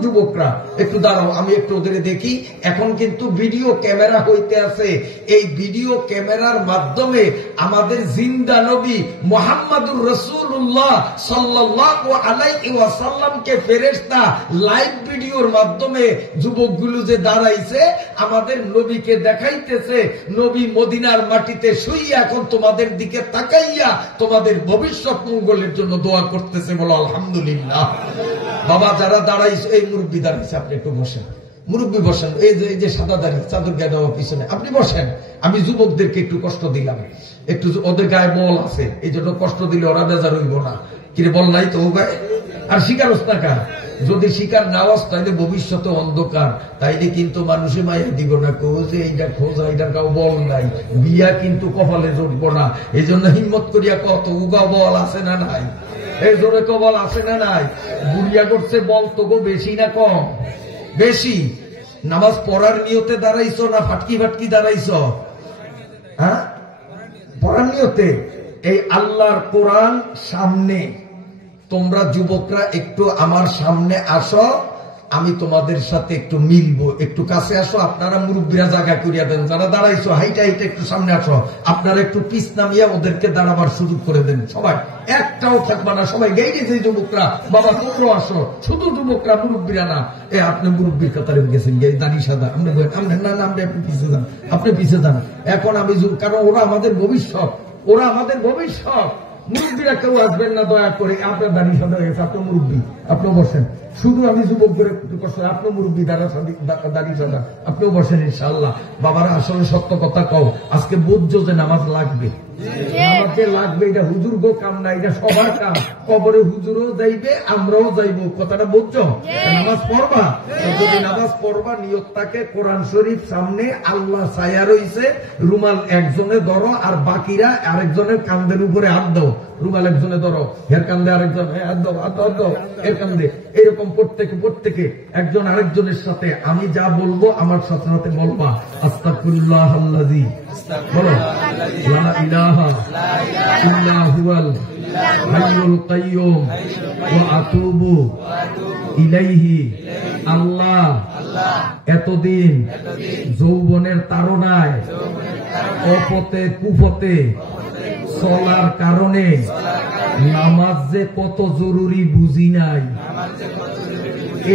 যুবকরা একটু দাঁড়াও, আমি একটু ওদের দেখি। এখন কিন্তু ভিডিও ক্যামেরা হইতে আছে, এই ভিডিও ক্যামেরার মাধ্যমে আমাদের জিন্দা নবী মুহাম্মাদুর রাসূলুল্লাহ সাল্লাল্লাহু আলাইহি ওয়াসাল্লামকে ফেরেশতা লাইভ ভিডিওর মাধ্যমে যুবকগুলো যে দাঁড়াইছে আমাদের নবীকে দেখাইতেছে। নবী মদিনার মাটিতে শুইয়া এখন তোমাদের দিকে তাকাইয়া তোমাদের ভবিষ্যৎ মঙ্গলের জন্য দোয়া করতেছে। বলো আলহামদুলিল্লাহ। বাবা যারা দাঁড়াইছে, এই মুরব্বী দাঁড়াইছে, আপনি একটু বসেন, মুরব্বী বসেন। এই যে সাদা দাঁড়িয়ে চাদর গায়ে দেওয়া পিছনে, আপনি বসেন। আমি যুবকদেরকে একটু কষ্ট দিলাম, একটু ওদের গায়ে বল আছে, এই জন্য কষ্ট দিলে ওরা বেজার হইব না। কিরে বল নাই তো গায়ে? আর শিকার হস্তাকার যদি শিকার না হস তাইলে ভবিষ্যতে অন্ধকার, তাইলে কিন্তু মানুষে মায়া দিব না, যে এইটা খোঁজা, এইটার কাউ বল নাই, বিয়া কিন্তু কপালে জুটবো না। এই জন্য হিম্মত করিয়া কত উগা বল আছে না নাই? এই জোরে কবল আছে না নাই? বুড়িয়া করছে বল তো গো বেশি না কম? বেশি। নামাজ পড়ার নিয়তে দাঁড়াইছো না ফাটকি দাঁড়াইছো? হ্যাঁ, পড়ার নিয়তে। এই আল্লাহর কোরআন সামনে, তোমরা যুবকরা একটু আমার সামনে আসো, আমি তোমাদের সাথে একটু মিলবো, একটু কাছে আসো। আপনারা মুরব্বীরা জায়গা করিয়া দেন, যারা দাঁড়াইছো হাইটা একটু সামনে আসো। আপনারা একটু পিছ নামিয়া ওদেরকে দাঁড়াবার সুযোগ করে দেন। সবাই একটাও থাকবা না, সবাই গেইরে যে যুবকরা, বাবা তোমরা আসো, শুধু যুবকরা, মুরব্বীরা না। আপনি মুরব্বীর কাতারে গেছেন, দাড়ি সাদা, আপনি না, আপনি আপনি পিছিয়ে যান। এখন আমি, কারণ ওরা আমাদের ভবিষ্যৎ, মুরব্বীরা কেউ আসবেন না দয়া করে। আপনার দাঁড়িয়ে সাদা হয়েছে, আপনার মুরব্বী, আপনি বসেন। শুধু আমি যুবকদের আপনার মুরব্বী দাঁড়িয়ে সাদা, আপনিও বসেন ইনশাআল্লাহ। বাবারা আসলে সত্য কথা কও, আজকে বুঝছো যে নামাজ লাগবে, নামাজে লাগবে। এটা হুজুর গো কাম না, এটা সবার কাম। কবরে হুজুরও যাইবে, আমরাও যাইবো, কথাটা বুঝছো? নামাজ পড়বা, যদি নামাজ পড়বা নিয়তটাকে কোরআন শরীফ সামনে, আল্লাহ ছায়া রইছে, রুমাল একজনে ধরো আর বাকিরা আরেকজনের কান্দের উপরে হাত দাও। রুমাল একজনে ধরো, এর কান্দে আরেকজন হাত দাও, এর কান্দে। এরকম প্রত্যেকে একজন আরেকজনের সাথে আমি যা বলবো আমার সাথে সাথে বলবা। আস্তাগফিরুল্লাহ আল্লাযী, বলো লা ইলাহা ইল্লা হুয়াল হাইয়ুল কাইয়্যুম ওয়া আতুবু ইলাইহি। আল্লাহ এতদিন যৌবনের তাড়নায় অপথে কুপথে চলার কারণে নামাজ যে কত জরুরি বুঝি নাই,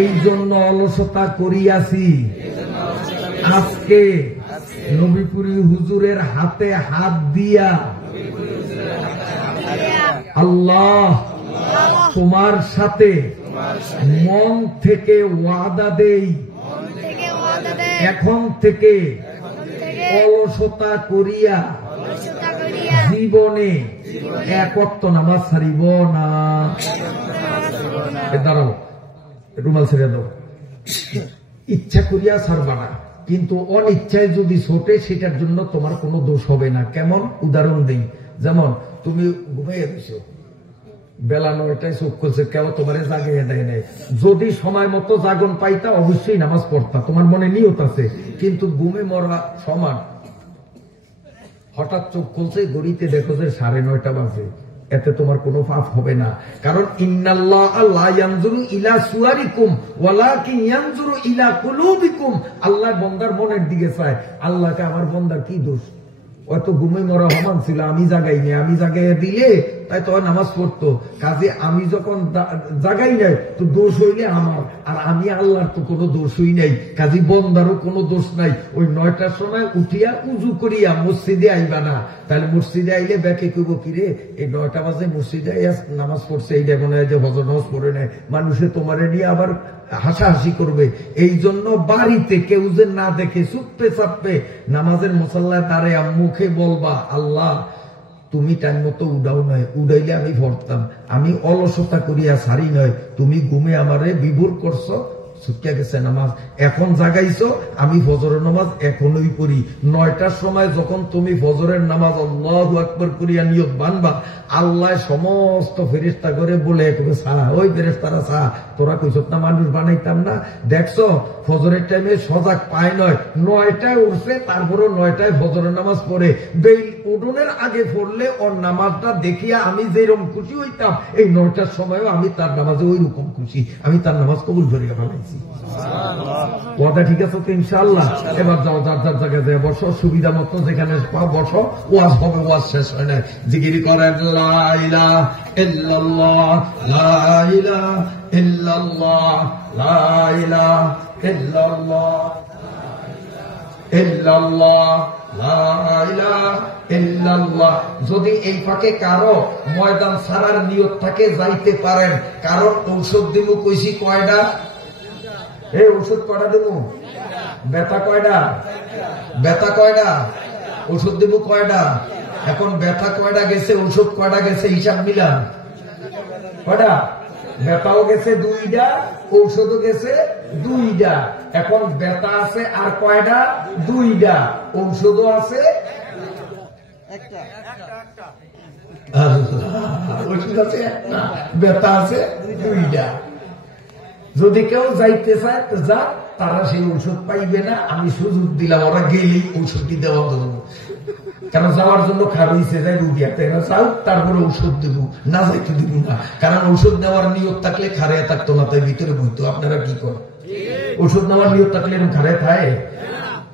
এই জন্য অলসতা করিয়াছি। আজকে নবীপুরি হুজুরের হাতে হাত দিয়া আল্লাহ তোমার সাথে মন থেকে ওয়াদা দেই, এখন থেকে অলসতা করিয়া জীবনে এক ওয়াক্ত নামাজ ছাড়িব না। দাঁড়াও, রুমাল ছেড়ে দাও। ইচ্ছা করিয়া ছাড়বা না, কিন্তু অনিচ্ছায় যদি ছোটে সেটার জন্য তোমার কোনো দোষ হবে না। কেমন উদাহরণ দেই, যেমন তুমি ঘুমাইয়া দিছো, বেলা 9টায় চোখ করছে, কেউ তোমার জাগিয়ে দেয় নাই। যদি সময় মতো জাগন পাইতা অবশ্যই নামাজ পড়তা, তোমার মনে নিয়ত আছে, কিন্তু ঘুমে মরা সমান। হঠাৎ চোখ খুলছে, গড়িতে দেখো যে 9:30 বাজে, এতে তোমার কোনো পাপ হবে না। কারণ ইন্নাল্লাহা লা ইয়ানজুরু ইলা সুওয়ারিকুম ওয়ালাকিন ইয়ানজুরু ইলা কুলুবিকুম। আল্লাহ বান্দার মনের দিকে চায়। আল্লাহকে আমার বান্দার কি দোষ? হয়তো ঘুমে মরা হমান ছিল, আমি জাগাই নাই, আমি জাগাই দিলে তাই তো নামাজ পড়তো। কাজে আমি যখন জাগাই নাই তো দোষ হইলে আমার, আর আমি আল্লাহর তো কোনো দোষই নাই, কাজী বন্দারও কোনো দোষ নাই। ওই 9টার সময় উঠিয়া উজু করিয়া মসজিদে আইবা না, তাহলে মসজিদে আইলে ব্যাকে কইব কিরে এই 9টা বাজে মসজিদে নামাজ পড়ছে, এই দেখো না যে হজর নামাজ পড়ে নেয়, মানুষে তোমারে নিয়ে আবার হাসাহাসি করবে। এই জন্য বাড়িতে কেউ যে না দেখে চুপে চাপে নামাজের মুসাল্লায় দাঁড়ায় মুখে বলবা, আল্লাহ তুমি টাইম মতো উড়াও নয়, উড়াইলে আমি ভরতাম, আমি অলসতা করিয়া সারি নয়, তুমি ঘুমে আমারে বিভোর করছো, ছুটিয়া গেছে নামাজ, এখন জাগাইছো, আমি ফজরের নামাজ এখনই করি। 9টার সময় যখন তুমি ফজরের নামাজ আল্লাহু আকবার করিয়া নিয়ত বানবা, আল্লাহ সমস্ত ফেরেশতা করে বলে ওই ফেরেশতারা চা তোরা কইছ না মানুষ বানাইতাম না, দেখছো ফজরের টাইমে সজাগ পায় নয়, 9টায় উঠছে, তারপরে 9টায় ফজরের নামাজ পড়ে, বেল উঠনের আগে পড়লে ওর নামাজটা দেখিয়া আমি যেরকম খুশি হইতাম, এই 9টার সময়ও আমি তার নামাজে ওই রকম খুশি, আমি তার নামাজ কবুল করিয়া ফেলাইছি। কথা ঠিক আছে তো ইনশাআল্লাহ? এবার যাও যার যার জায়গায় যায় বসো, সুবিধা মতো যেখানে বসো, ওয়াজ হবে, ওয়াজ শেষ হয় না, জিকির করেন লা ইলাহা ইল্লাল্লাহ লা ইলাহা ইল্লাল্লাহ লা ইলাহা ইল্লাল্লাহ ইল্লাল্লাহ লা ইলাহা ইল্লাল্লাহ। যদি এই ফাঁকে কারো ময়দান ছাড়ার নিয়ত থাকে যাইতে পারেন, কারণ ঔষধ দিব কইছি কয়টা, এই ঔষধ কয়টা দেব, ব্যথা কয়টা, ব্যথা কয়টা, ওষুধ দেব কয়টা, এখন ব্যথা কয়টা গেছে, ঔষধ কয়টা গেছে, হিসাব মিলান কয়টা, ব্যথাও গেছে 2টা, ঔষধও গেছে 2টা, এখন ব্যথা আছে আর কয়টা, 2টা, ঔষধও আছে একটা, ওষুধ আছে একটা, ব্যথা আছে 2টা। যদি কেউ যাইতে চায় তো যা, তারা সেই ঔষধ পাইবে না, আমি সুযোগ দিলাম, ওরা গেলেই ঔষধটি দেওয়া দেবো, কারণ যাওয়ার জন্য খারাইছে যাই রুগী একটা চাও, তারপরে ঔষধ দেবো, না যাইতে দিব না, কারণ ঔষধ নেওয়ার নিয়ত থাকলে খারাইয়া থাকতো না, তাই ভিতরে বইতো। আপনারা কি করেন, ঔষধ নেওয়ার নিয়ত থাকলে এরকম খারাই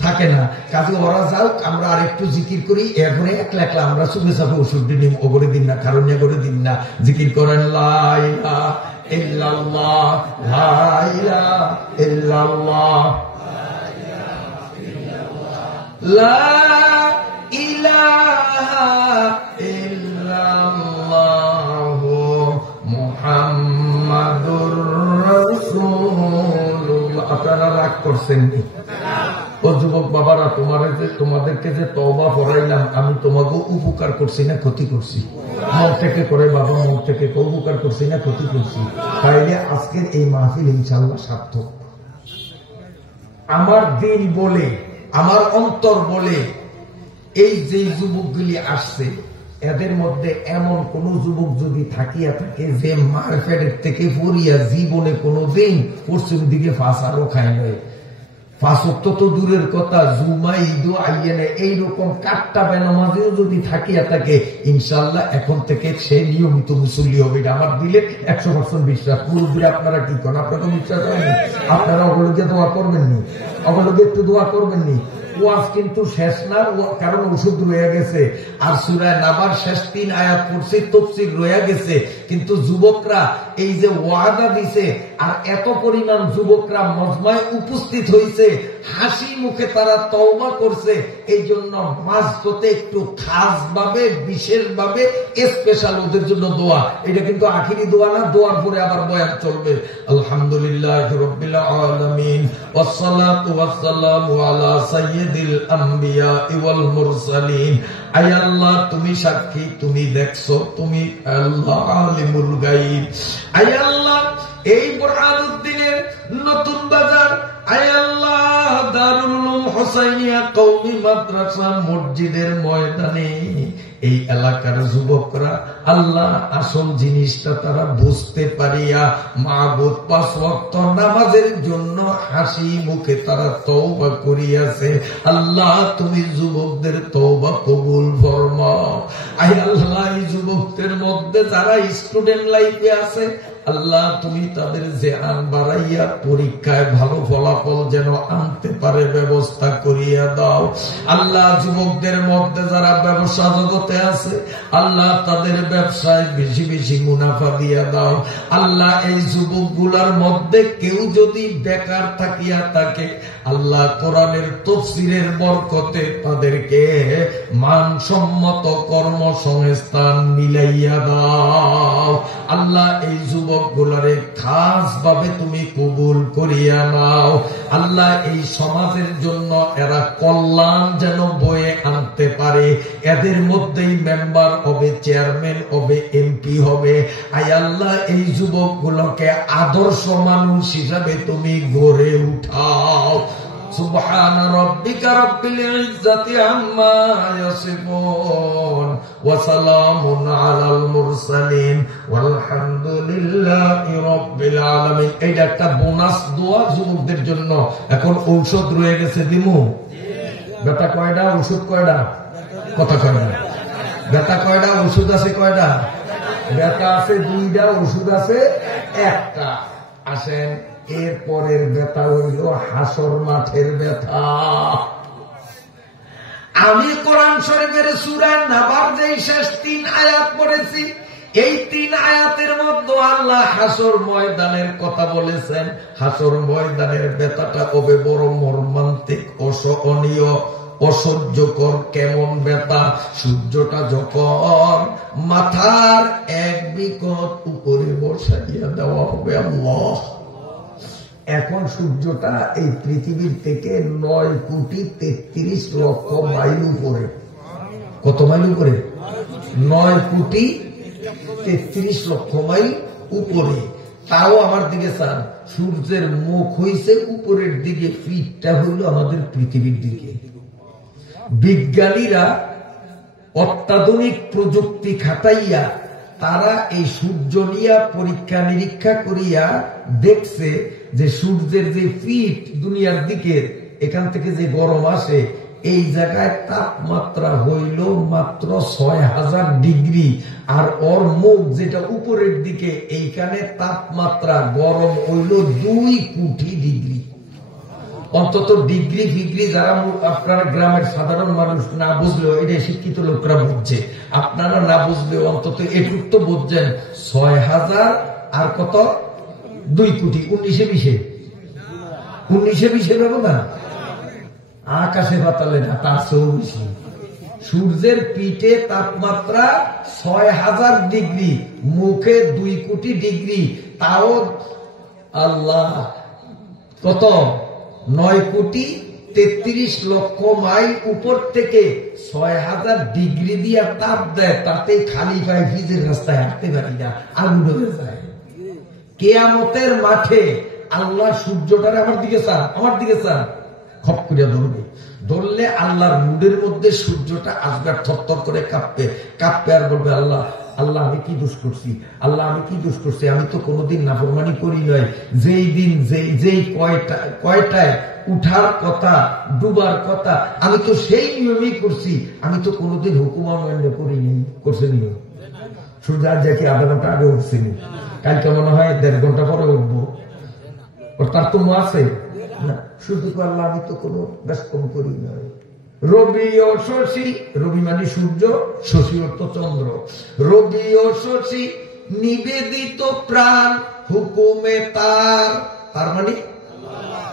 থাকে না, কাজে ওরা যাও, আমরা আরেকটু জিকির করি, এরপরে একলা একলা আমরা চুপে চাপে ওষুধটি নিম, ওগরে দিন না, কারণে করে দিন না, জিকির করেন লা ইলাহা ইল্লাল্লাহ লা ইলাহা ইল্লাল্লাহ লা ইলাহা ইল্লাল্লাহ মুহাম্মাদুর রাসূলুল্লাহ। আপনারা রাগ করছেন নি? ও যুবক বাবারা, তোমাদেরকে যে তওবা পড়াইলাম, আমি তোমাকে উপকার করছি না ক্ষতি করছি? মন থেকে করে বাবা, মন থেকে উপকার করছি না ক্ষতি করছি? তাইলে আজকের এই মাহফিল ইনশাআল্লাহ সার্থক। আমার দিল বলে, আমার অন্তর বলে, এই যে যুবকগুলি আসছে, এদের মধ্যে এমন কোন যুবক যদি থাকিয়া থাকে যে মারফেটের থেকে পড়িয়া জীবনে কোনো দিন পশ্চিম দিকে ফাঁস আরো খায় নয়, ফাঁসক্ত তো দূরের কথা, জুমা ঈদও আইয়ে নেয়, এইরকম কাটটা বেনামাজিও যদি থাকিয়া থাকে, ইনশাল্লাহ এখন থেকে সে নিয়মিত মুসল্লি হবে, এটা আমার দিলে 100% বিশ্বাস। পুরোপুরি আপনারা কি করেন? আপনারা তো বিশ্বাস করেন, আপনারা অবলোকে দোয়া করবেননি, অবলোকে একটু দোয়া করবেননি। ওয়াজ কিন্তু শেষ না, কারণ ওষুধ রয়ে গেছে, আর সূরা নাবার শেষ 3 আয়াত পড়ছে, তাফসীর রয়ে গেছে, কিন্তু যুবকরা এই যে ওয়াদা দিছে, আর এত পরিমাণ যুবকরা মজমায় উপস্থিত হয়েছে, হাসি মুখে তারা তওবা করছে, এই জন্য মাঝপথে একটু খাস ভাবে, বিশেষ ভাবে স্পেশাল ওদের জন্য দোয়া। এটা কিন্তু আখিরি দোয়া না, দোয়ার পরে আবার বয়ান চলবে। আলহামদুলিল্লাহি রাব্বিল আলামিন ওয়াসসালাতু ওয়াসসালামু আলা সাইয়্যিদিল আমবিয়া ওয়াল মুরসালিন। আয় আল্লাহ, তুমি সাক্ষী, তুমি দেখছো, তুমি আল্লাহ আলিমুল গায়ব। আয় আল্লাহ, এই বুরহানুদ্দিনের নতুন বাজার, আয় আল্লাহ, দারুল উলুম হুসাইনিয়া কওমি মাদ্রাসা মসজিদের ময়দানে এই এলাকার যুবকরা আল্লাহ আসল জিনিসটা তারা বুঝতে পারিয়া মাবুদ 5 ওয়াক্ত নামাজের জন্য হাসি মুখে তারা তওবা করিয়াছে। আল্লাহ, তুমি যুবকদের তওবা কবুল ফরমাও। আয় আল্লাহ, এই যুবকদের মধ্যে যারা স্টুডেন্ট লাইফে আছে, আল্লাহ তুমি তাদের জেহান বাড়াইয়া পরীক্ষায় ভালো ফলাফল যেন আনতে পারে ব্যবস্থা করিয়া দাও। আল্লাহ যুবকদের মধ্যে যারা ব্যবসা জগতে আছে আল্লাহ তাদের ব্যবসায় বেশি বেশি মুনাফা দিয়া দাও। আল্লাহ এই যুবক গুলার মধ্যে কেউ যদি বেকার থাকিয়া থাকে আল্লাহ কোরআনের তাফসীরের বরকতে তাদেরকে মানসম্মত কর্মসংস্থান মিলাইয়া দাও। আল্লাহ এই যুবক গুলারে খাস ভাবে তুমি কবুল করিয়া নাও। আল্লাহ এই সমাজের জন্য এরা কল্যাণ যেন বয়ে আনতে পারে, এদের মধ্যেই মেম্বার হবে, চেয়ারম্যান হবে, এমপি হবে। আয় আল্লাহ এই যুবক গুলোকে আদর্শ মানুষ হিসাবে তুমি গড়ে উঠাও। সুবহান রাব্বিকা রাব্বিল ইজ্জাতি আম্মা ইয়াসিফুন ওয়া সালামুন আলাল মুরসালিন ওয়ালহামদুলিল্লাহি রাব্বিল আলামিন। এইটা একটা বোনাস দোয়া যুবকদের জন্য। এখন ঔষধ রয়ে গেছে দিমু। বেটা কয়টা, ওষুধ কয়টা, কথা কয়টা? বেটা কয়টা, ওষুধ আছে কয়টা? বেটা আছে দুইটা, ওষুধ আছে একটা। আসেন এর পরের ব্যথা হইল হাসর মাঠের ব্যথা। আমি কোরআন শরীফের সূরা নাবার যেই শেষ 3 আয়াত পড়েছি, এই 3 আয়াতের মধ্যে আল্লাহ হাসর ময়দানের কথা বলেছেন। হাসর ময়দানের ব্যথাটা হবে বড় মর্মান্তিক, অসহনীয়, অসহ্যকর। কেমন ব্যথা? সূর্যটা যখন মাথার এক বিকট উপরে বসাইয়া দেওয়া হবে। আল্লাহ, এখন সূর্যটা এই পৃথিবীর থেকে 9,33,00,000 মাইল উপরে। কত মাইল উপরে? 9,33,00,000 মাইল উপরে। তাও আমার দিকে চান, সূর্যের মুখ হইছে উপরের দিকে, পিঠটা হইল আমাদের পৃথিবীর দিকে। বিজ্ঞানীরা অত্যাধুনিক প্রযুক্তি খাটাইয়া তারা এই সূর্য নিয়ে পরীক্ষা নিরীক্ষা করিয়া দেখছে যে সূর্যের যে পিঠ দুনিয়ার দিকে, এখান থেকে যে গরম আসে, এই জায়গায় তাপমাত্রা হইল মাত্র 6,000 ডিগ্রি। আর ওর মুখ যেটা উপরের দিকে, এইখানে তাপমাত্রা গরম হইল 2 কোটি ডিগ্রি। অন্তত ডিগ্রি ফিগ্রি যারা আপনারা গ্রামের সাধারণ মানুষ না বুঝলেও, এটা শিক্ষিত লোকরা বুঝছে, আপনারা না বুঝলেও অন্তত এটুক তো বুঝছেন। 6,000 আর কত? 2 কোটি। 1920 ব্যবধান আকাশে পাতালে না, তার চেয়েও বেশি। সূর্যের পিঠে তাপমাত্রা 6,000 ডিগ্রি, মুখে 2 কোটি ডিগ্রি। তাও আল্লাহ কত? 9,33,00,000 মাইল উপর থেকে 6,000 ডিগ্রি দিয়ে তাপ দেয়। তাতে খালি পায়ে ফ্রিজের রাস্তায় হাঁটতে পারি না, আগুন হয়ে যায়। কিয়ামতের মাঠে আল্লাহ সূর্যটারে আমার দিকে চান, আমার দিকে চান, খপ করিয়া ধরবে। ধরলে আল্লাহর মুডের মধ্যে সূর্যটা আসবে, থরথর করে কাঁপবে, কাঁপবে আর বলবে, আল্লাহ আল্লাহ আমি কি দোষ করছি, আল্লাহ আমি কি দোষ করছি, আমি তো কোনোদিন নাফরমানি করি নাই। যেই দিন যেই কয়টায় উঠার কথা, ডুবার কথা, আমি তো সেই নিয়মই করছি, আমি তো কোনোদিন হুকুম অমান্য করিনি। করছে নিয়ম? সূর্য আজ যাকে আধা ঘন্টা আগে উঠছিনি, কালকে মনে হয় 1.5 ঘন্টা পরে উঠবো। ওর তার তো আছে না, শুধু আল্লাহ আমি তো কোনো ব্যস্ত করি নাই। রবি ও শশী, রবি মানে সূর্য, শশী অর্থ চন্দ্র। রবি ও শশী নিবেদিত প্রাণ হুকুমে তার, তার মানে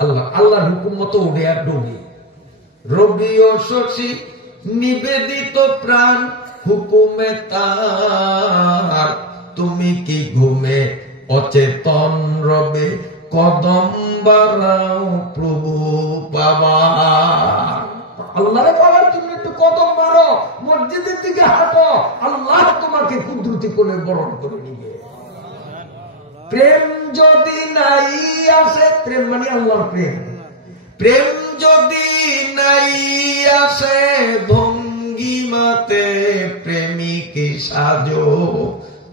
আল্লাহ, আল্লাহর হুকুম মতো উঠে আর ডুবে। রবি ও শশী নিবেদিত প্রাণ হুকুমে তার, তুমি কি ঘুমে অচেতন রবে, কদম বাড়াও প্রভু বাবা। আল্লাহরে পাওয়ার জন্য একটু কদম বাড়ো, মসজিদের দিকে হাঁটো, আল্লাহ তোমাকে কুদরতি করে বরণ করে নিবে। প্রেম যদি নাই আসে, প্রেম মানে আল্লাহর প্রেম, প্রেম যদি নাই আসে ভঙ্গিমাতে প্রেমিক সাজো।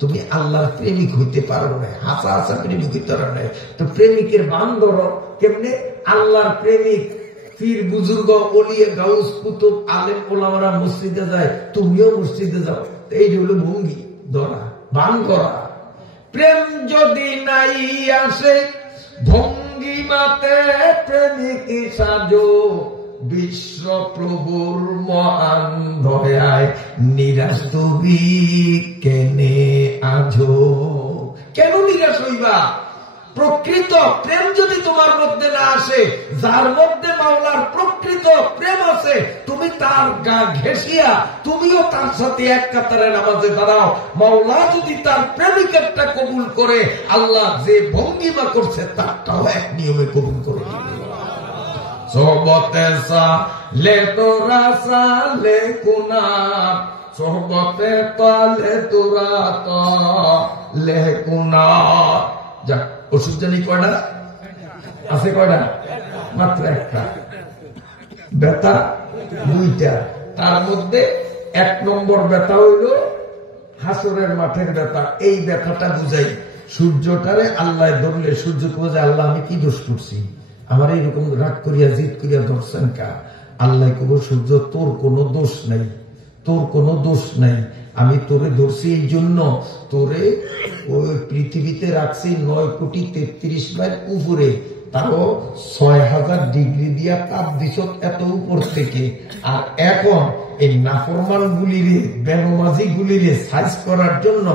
তুমি আল্লাহর প্রেমিক হইতে পারো না, হাসা হাসা প্রেমিক হইতে পারো না। তো প্রেমিকের বান ধরো কেমনে? আল্লাহর প্রেমিক পীর বুজুর্গ ওলিয়ে গাউস কুতুব আলেম ওলামারা মসজিদে যায়, তুমিও মসজিদে যাও। এই হলো ভঙ্গি ধরা, বান করা। প্রেম যদি নাই আসে ভঙ্গিমাতে প্রেমিক সাজো, বিশ্ব প্রভুর মহান দয়ায় নিরাশ তুমি কেনে আজো। কেন নিরাশ হইবা? প্রকৃত প্রেম যদি তোমার মধ্যে না আসে, যার মধ্যে মাওলার প্রকৃত প্রেম আছে, তুমি তার গা ঘেঁষিয়া তুমিও তার সাথে এক কাতারে নামাজে দাঁড়াও, মাওলা যদি তার প্রেমিকেরটা কবুল করে, আল্লাহ যে ভঙ্গিমা করছে তারটাও এক নিয়মে কবুল করে। সোহবতে সালে তোরা সালে কুনা, সোহবতে তালে তোরা তালে কুনা। যাক, ওষুধ জানি কয়টা আছে? কয়টা? মাত্র একটা। ব্যথা দুইটা, তার মধ্যে 1 নম্বর ব্যথা হইল হাসরের মাঠের ব্যথা। এই ব্যথাটা বুঝাই, সূর্যটারে আল্লাহ ধরলে সূর্য বোঝে আল্লাহ আমি কি দোষ করছি, আমার এইরকম রাগ করিয়া জিদ করিয়া ধরছেন কা? আল্লাহ কব সূর্য তোর কোনো দোষ নাই, তোর কোনো দোষ নাই, আমি তোরে ধরছি এই জন্য তোরে ওই পৃথিবীতে রাখছি 9,33 মাইল উপরে, তাও 6000 ডিগ্রি দিয়া তাপ দিছ এত উপর থেকে। আর এখন এই নাফরমান গুলিরে বেনমাজি গুলিরে সাইজ করার জন্য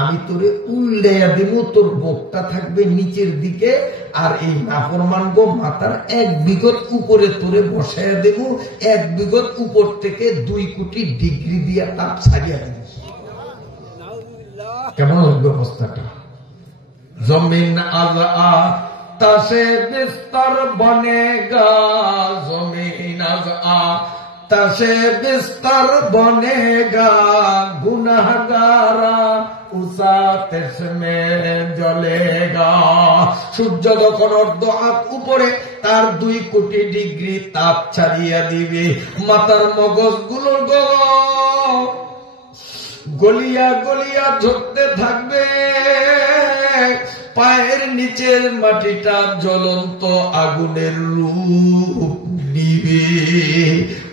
আমি তোরে উল্টাইয়া দেব, তোর বুকটা থাকবে নিচের দিকে, আর এই নাফরমান গো মাথার 1 বিঘত উপরে তোরে বসাইয়া দেব, 1 বিঘত উপর থেকে 2 কোটি ডিগ্রি দিয়া তাপ ছাড়িয়া দেব। কেমন লাগবে অবস্থাটা? জমিন আজ আতাশে বিস্তর বনেগা, জমিন আজ আতাশে বিস্তর বনেগা, গুনাহগারা উসাতেশ মে জ্বলেগা। সূর্য যখন অর্ধ হাত উপরে, তার 2 কোটি ডিগ্রি তাপ ছাড়িয়া দিবে, মাথার মগজগুলো গলিয়া গলিয়া ঝরতে থাকবে, পায়ের নিচের মাটিটা জ্বলন্ত আগুনের রূপ নিবে,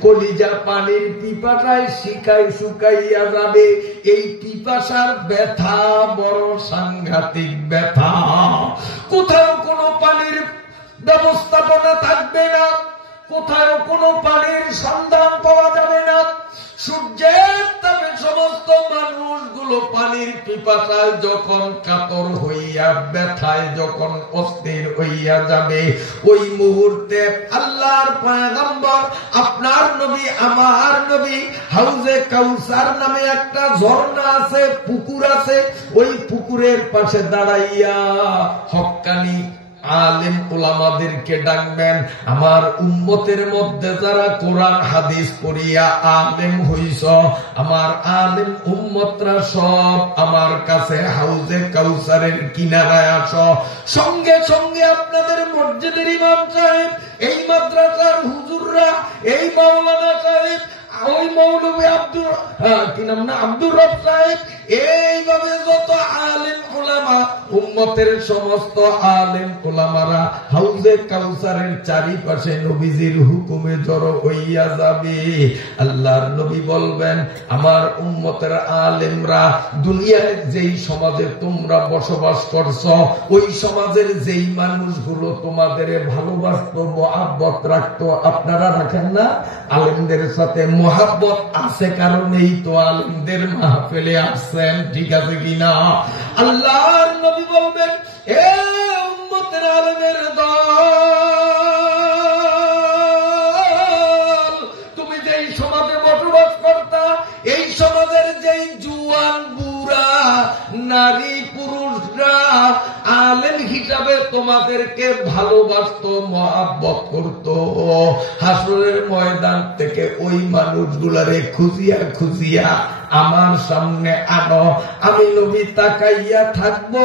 কলিজা পানির পিপাসায় শুকাইয়া যাবে। এই পিপাসার ব্যথা বড় সাংঘাতিক ব্যথা। কোথাও কোনো পানির ব্যবস্থাপনা থাকবে না, কোথাও কোনো পানির সন্ধান পাওয়া যাবে না। সূর্যের তাপে সমস্ত মানুষগুলো পানির পিপাসায় যখন কাতর হইয়া ব্যথায় যখন অস্থির হইয়া যাবে, ওই মুহূর্তে আল্লাহর পয়গম্বর আপনার নবী আমার নবী হাউজে কাউসার নামে একটা ঝর্ণা আছে, পুকুর আছে, ওই পুকুরের পাশে দাঁড়াইয়া হক্কানি আলেম উলামাদেরকে ডাকবেন, আমার উম্মতের মধ্যে যারা কোরআন হাদিস পড়িয়া আলেম হইছ, আমার আলেম উম্মতরা সব আমার কাছে হাউজে কাউসারের কিনারায় আসো। সঙ্গে সঙ্গে আপনাদের মসজিদের ইমাম সাহেব, এই মাদ্রাসার হুজুররা, এই মাওলানা সাহেব, ওই মৌলভী আব্দুর রব সাহেব, এইভাবে যত আলেম উলামা, উম্মতের সমস্ত আলেম উলামারা হাউজে কাউসারের চারিপাশে নবীজির হুকুমে জড়ো হইয়া যাবে। আল্লাহর নবী বলবেন, আমার উম্মতের আলেমরা দুনিয়ায় যেই সমাজে তোমরা বসবাস করছো, ওই সমাজের যেই মানুষগুলো তোমাদের ভালোবাসতো, মহাব্বত রাখতো, আপনারা রাখেন না? আলেমদের সাথে মহাব্বত আছে কারণেই তো আলেমদের মাহফিলে আসছেন, ঠিক আছে কিনা? আল্লাহর নবী বলবেন, এ উম্মতের আলেমের দল, তুমি যেই সমাজে বসবাস করতা, এই সমাজের যেই জুয়ান বুড়া নারী পুরুষরা আলেম হিসাবে তোমাদেরকে ভালোবাসতো, মহাব্বত করত, হাসরের ময়দান থেকে ওই মানুষগুলারে খুঁজিয়া খুঁজিয়া আমার সামনে আনো, আমি নবী তাকাইয়া থাকবো,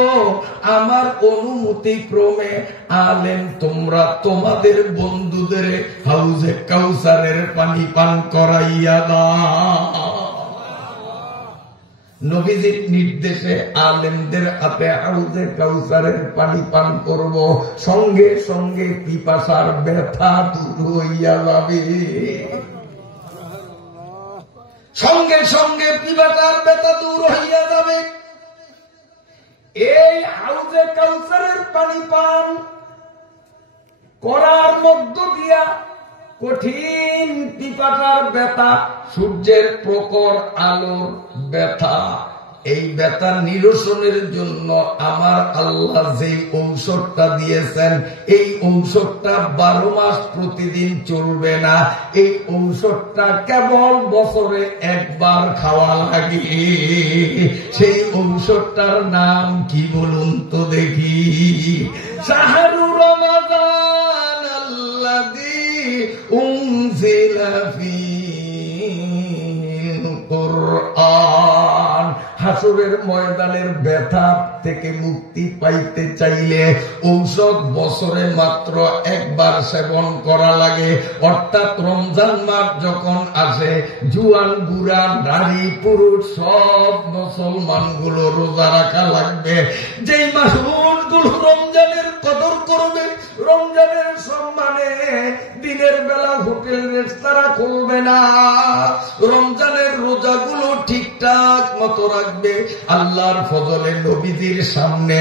আমার অনুমতি ক্রমে আলেম তোমরা তোমাদের বন্ধুদের হাউজে কাউসারের পানি পান করাইয়া দাও। নবীজির নির্দেশে আলেমদের হাতে হাউজে কাউসারের পানি পান করব, সঙ্গে সঙ্গে পিপাসার ব্যথা দূর হইয়া যাবে, সঙ্গে সঙ্গে পিপাসার ব্যথা দূর হইয়া যাবে। এই হাউজে কাউসারের পানি পান করার মধ্য দিয়া কঠিন পিপাসার ব্যথা, সূর্যের প্রখর আলোর ব্যথা, এই ব্যথা নিরসনের জন্য আমার আল্লাহ যে ঔষধটা দিয়েছেন, এই ঔষধটা 12 মাস প্রতিদিন চলবে না, এই ঔষধটা কেবল বছরে একবার খাওয়া লাগে। সেই ঔষধটার নাম কি বলুন তো দেখি? শাহরু রমাদান আল্লাযী উনজিলা ফীহিল কুরআন। হাসরের ময়দানের ব্যথা থেকে মুক্তি পাইতে চাইলে ঔষধ বছরে মাত্র একবার সেবন করা লাগে। অর্থাৎ রমজান মাস যখন আসে, জুয়ান বুড়া নারী পুরুষ সব মুসলমানগুলো রোজা রাখা লাগবে। যেই মানুষগুলো রমজানের কদর করবে, রমজানের সম্মানে দিনের বেলা হোটেল রেস্তোরাঁ খুলবে না, রমজানের রোজাগুলো ঠিকঠাক মতো রাখবে, আল্লাহর ফজলে নবীজির সামনে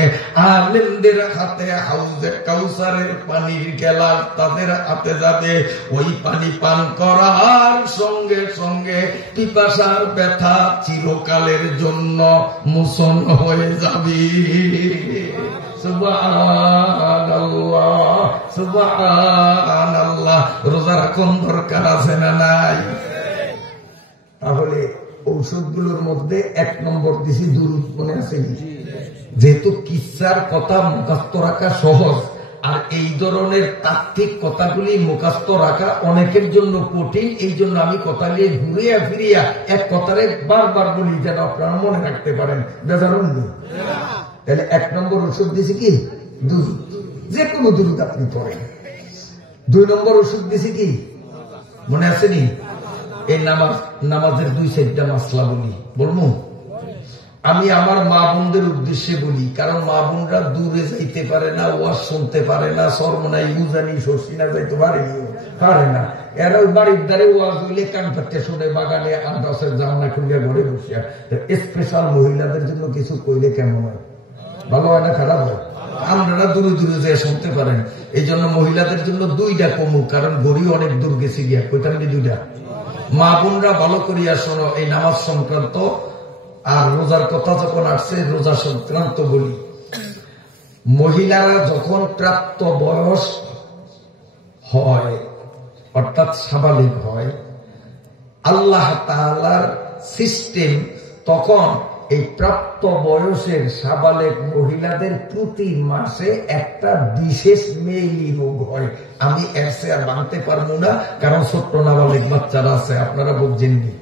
আলেমদের হাতে হাউজে কাউসারের পানির গেলাস তাদের হাতে যাবে। ওই পানি পান করার সঙ্গে সঙ্গে পিপাসার ব্যথা চিরকালের জন্য মোচন হয়ে যাবে। সুবহানাল্লাহ, সুবহানাল্লাহ। রোজা রাখুন দরকার আছে না নাই? তাহলে ঔষধগুলোর মধ্যে 1 নম্বর দিছি দুরূদ, মনে আছে? যেহেতু কিচ্ছার কথা মুখস্থ রাখা সহজ, আর এই ধরনের তাত্ত্বিক কথাগুলি মুখস্থ রাখা অনেকের জন্য কঠিন, এই জন্য আমি কথাগুলি ঘুরিয়া ফিরিয়া এক কথারে বারবার বলি যেন আপনারা মনে রাখতে পারেন। বেজারুন তাহলে 1 নম্বর ওষুধ দিছি কি? দুরূদ। যে কোনো দুরূদ আপনি পড়েন। 2 নম্বর ওষুধ দিছি কি? মনে আসেনি? এই নামাজের 2-4টা মাসলা বলি, বলবো? আমি আমার মা বোনদের উদ্দেশ্যে বলি, কারণ মা বোনরা দূরে যাইতে পারে না, ওয়াজ শুনতে পারে না, সরমনাই উজানি শশিনা যাইতে পারে না। এরা বাড়ির দ্বারে ওয়াজ হইলে কান পাটতে শুনে বাগানে আদাসের জামনা খুলিয়া ঘরে বসিয়া। স্পেশাল মহিলাদের জন্য কিছু কইলে কেমন হয়? ভালো হয় না খারাপ হয়? আপনারা দূরে দূরে যেয়ে শুনতে পারেন। এই জন্য মহিলাদের জন্য 2টা কমু, কারণ গড়ি অনেক দূর গেছে গিয়া। কইতাম 2টা। মা বোনরা ভালো করিয়া শোনো, এই নামাজ সংক্রান্ত আর রোজার কথা যখন আসছে, রোজা সংক্রান্ত বলি। মহিলারা যখন প্রাপ্ত বয়স হয়, অর্থাৎ সাবালিক হয়, আল্লাহ তাআলার সিস্টেম তখন এই প্রাপ্ত বয়সের সাবালেক মহিলাদের প্রতি মাসে একটা বিশেষ মেইলি রোগ হয়। আমি এর চেয়ে আর মানতে পারবো না, কারণ ছোট্ট নাবালিক বাচ্চারা আছে, আপনারা বুঝছেননি।